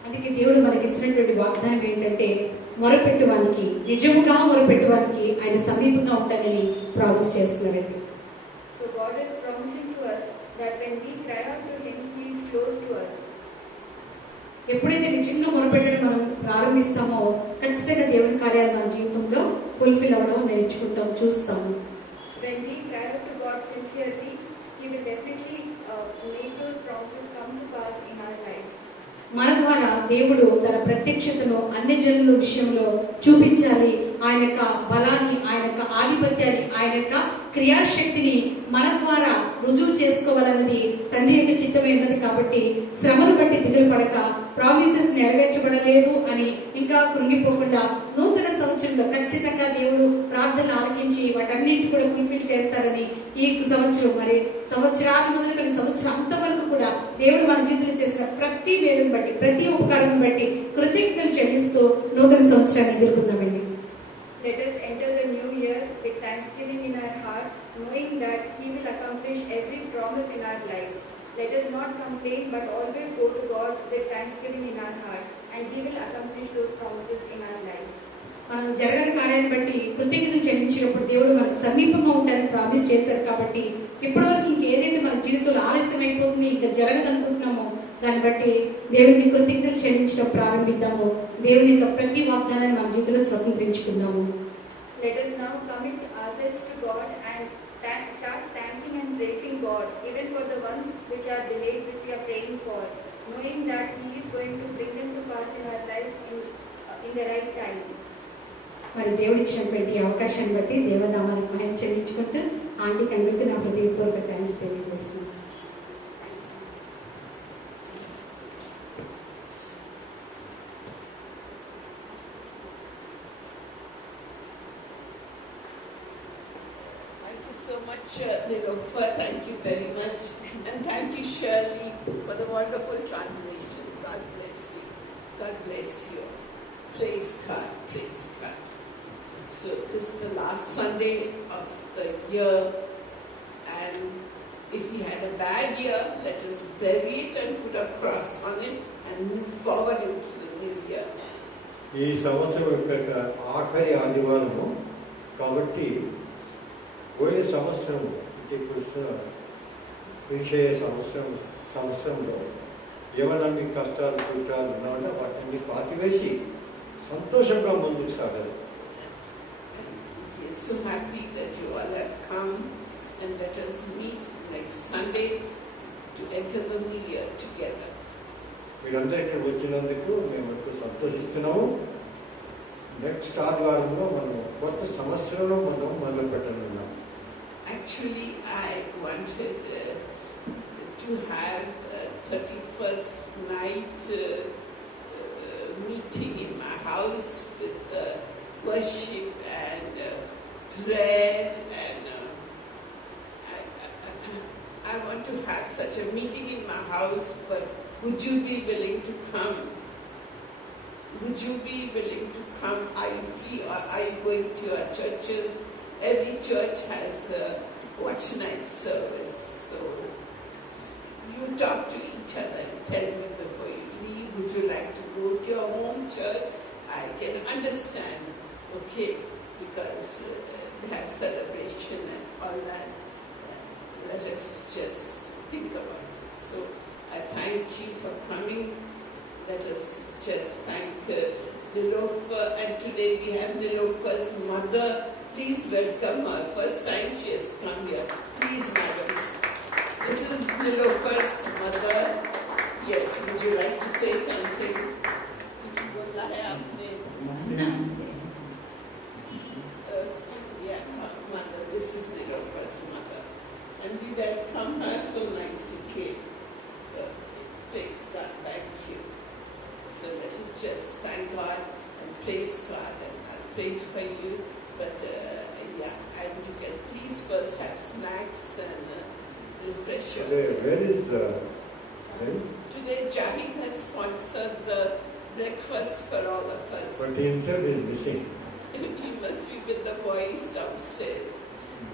అందుకే దేవుడు మనకి ఇచ్చినటువంటి వాగ్దానం ఏంటంటే మొరపెట్టువానికి నిజముగా మొరపెట్టువానికి ఆయన సమీపంగా ఉంటానని ప్రామిస్ చేస్తున్నారండి. So God is promising to us that when we cry out to Him, He is close to us. ఎప్పుడైతే నిజంగా మొరపెట్టడం మనం ప్రారంభిస్తామో ఖచ్చితంగా దేవుని కార్యాలు మన జీవితంలో ఫుల్ఫిల్ అవ్వడం నేర్చుకుంటాం, చూస్తాము. When we cry out to God sincerely, He will definitely make those promises come to pass in our lives. మన ద్వారా దేవుడు తన ప్రత్యక్షతను అన్ని జనుల విషయంలో చూపించాలి. ఆయన యొక్క బలాన్ని, ఆయన యొక్క ఆధిపత్యాన్ని, ఆయన యొక్క క్రియాశక్తిని మన ద్వారా రుజువు చేసుకోవాలన్నది తండ్రి యొక్క చిత్తమైనది. కాబట్టి శ్రమను బట్టి దిగులు పడక, ప్రామిసెస్ నెరవేర్చబడలేదు అని ఇంకా కృంగిపోకుండా నూతన సంవత్సరంలో ఖచ్చితంగా దేవుడు ప్రార్థనలు ఆలకించి వాటన్నింటి కూడా ఫుల్ఫిల్ చేస్తారని ఈ సంవత్సరం, మరి సంవత్సరాలు మొదలుకొని సంవత్సరం అంత వరకు కూడా దేవుడు మన జీవితంలో చేసిన ప్రతి మేలును బట్టి, ప్రతి ఉపకారం బట్టి కృతజ్ఞతలు చెల్లిస్తూ నూతన సంవత్సరాన్ని ఎదుర్కొందామండి. Let us enter the new year with thanksgiving in our heart, knowing that He will accomplish every promise in our lives. Let us not complain, but always go to God with thanksgiving in our heart, and He will accomplish those promises in our lives. మనం జరగని కార్యాన్ని బట్టి కృతజ్ఞతలు చెల్లించినప్పుడు దేవుడు మనకు సమీపంగా ఉంటారని ప్రామిస్ చేశారు. కాబట్టి ఇప్పటివరకు ఇంకేదైతే మన జీవితంలో ఆలస్యం అయిపోతుంది, ఇంకా జరగదనుకుంటున్నామో దాన్ని బట్టి దేవునికి కృతజ్ఞతలు చెల్లించడం ప్రారంభిద్దాము. దేవుని యొక్క ప్రతి వాగ్దానాన్ని మన జీవితంలో స్వతంత్రించుకుందాము. Let us now commit ourselves to God and start thanking and praising God, even for the ones which are delayed, which we are praying for, knowing that He is going to bring them to pass in our lives in the right time. మరి దేవుడు ఇచ్చినటువంటి అవకాశాన్ని బట్టి దేవనామానికి మహిమ చెల్లించుకుంటూ ఆంటీకి అందరికీ నా హృదయపూర్వక థాంక్స్ తెలియజేస్తున్నాను. Thank you so much, Nilofer. Thank you very much. And thank you, Shirley, for the wonderful translation. God bless you. God bless you. Praise God. Praise God. So this is the last Sunday of the year, and if we had a bad year, let us bury it and put a cross on it and move forward into the new year. ఈ సంవత్సరం యొక్క ఆఖరి ఆదివారము కాబట్టి పోయిన సంవత్సరం ఇప్పుడు విషయ సంవత్సరంలో ఏమైనా మీకు కష్టాలు కుష్టాలు ఉన్నామంటే వాటిని పాతివేసి సంతోషంగా ముందుకు సాగాలి. We are so happy that you all have come, and let us meet next Sunday to enter the new year together. మీరందరూ ఇక్కడ వచ్చినందుకు మేము ఎంతో సంతోషిస్తున్నాము. నెక్స్ట్ ఆదివారంలో మనం కొత్త సంవత్సరంలో మనం మొదలు పెట్టనున్నాం. Actually, I wanted to have a 31st night meeting in my house with worship and prayer, and I want to have such a meeting in my house, but would you be willing to come? Would you be willing to come? Are you free, or are you going to your churches? Every church has a watch night service, so you talk to each other and tell me before you leave. Would you like to go to your home church? I can understand, okay, because they have celebration and all that. Let us just think about it. So I thank you for coming. Let us just thank Nilofer, and today we have Nilofer's mother. Please welcome her. First time she has come here. Please, madam. This is Nilofer's mother. Yes, would you like to say something? Yeah, mother. This is Nilofer's mother. And we welcome her. So nice you came. Praise God. Thank you. So let us just thank God and praise God, and I'll pray for you. But yeah, and you can please first have snacks and refresh yourself. Where is Today Jahid has sponsored the breakfast for all of us. but he himself is missing. He must be with the boys downstairs.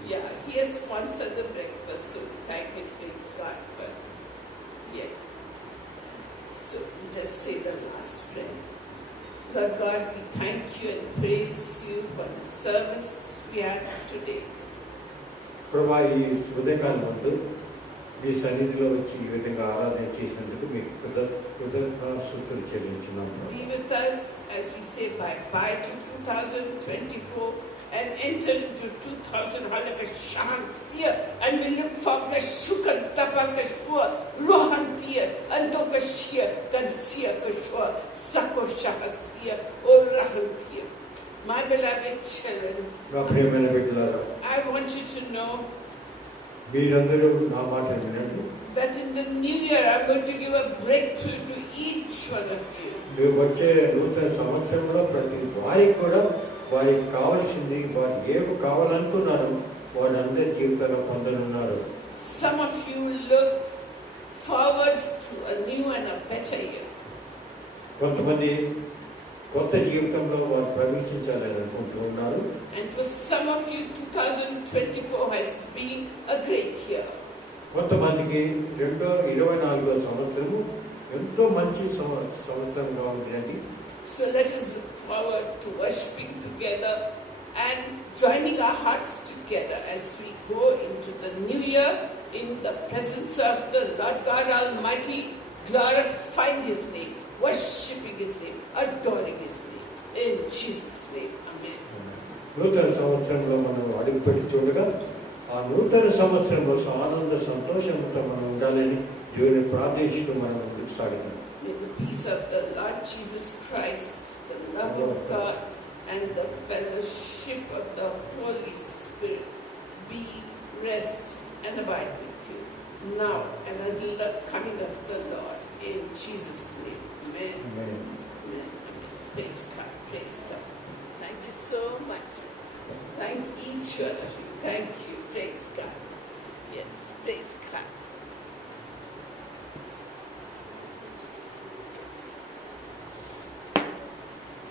Yeah, he has sponsored the breakfast, so we thank him, praise God for yeah. So just say the last prayer. Lord God, we thank you and praise you for the service we had today. ప్రభా ఈ ఉదయకాలం ముందు మీ సన్నిధిలో వచ్చి ఈ విధంగా ఆరాధన చేసినందుకు మీకు కృతజ్ఞతాస్తుతులు చెల్లించున్నాము. Be with us as we say bye-bye to 2024 and enter into 2000 halaka shansia, and we look for kashuka tapaka shua rohantia antoka shia kansia kashua sako shahasia or rahantia. My beloved children, నా ప్రియమైన బిడ్డలారా, I want you to know మీరందరూ నా మాట వినండి. that in the new year I'm going to give a breakthrough to each one of you. మీరు వచ్చే నూతన సంవత్సరంలో ప్రతి వారికి కూడా వారికి కావాల్సింది, వారు ఏమి కావాలనుకున్నారు వాళ్ళందరి జీవితంలో పొందనున్నారు. Some of you look forward to a new and a better year. కొంతమంది కొత్త జీవితంలో వారు ప్రవేశించాలని అనుకుంటూ ఉన్నారు. And for some of you, 2024 has been a great year. కొంతమందికి 2024 సంవత్సరము ఎంతో మంచి సంవత్సరంగా ఉంటుందండి. So let us look forward to worshiping together and joining our hearts together as we go into the new year in the presence of the Lord God Almighty, glorifying His name, worshiping His name, adoring His name. In Jesus' name, Amen. నూతన సంవత్సరంలో మనం అడుగుపెట్టి చూడగా ఆ నూతన సంవత్సరంలో ఆనంద సంతోషంతో మనం ఉండాలని దేవుని ప్రార్థిస్తూ మనం ముందుకు సాగుతాం. May the peace of the Lord Jesus Christ, the love of God, and the fellowship of the Holy Spirit be, rest, and abide with you now and until the coming of the Lord. In Jesus' name, Amen. Amen. Amen. Praise God. Praise God. Thank you so much. Thank each one of you. Thank you. Praise God. Yes, praise God.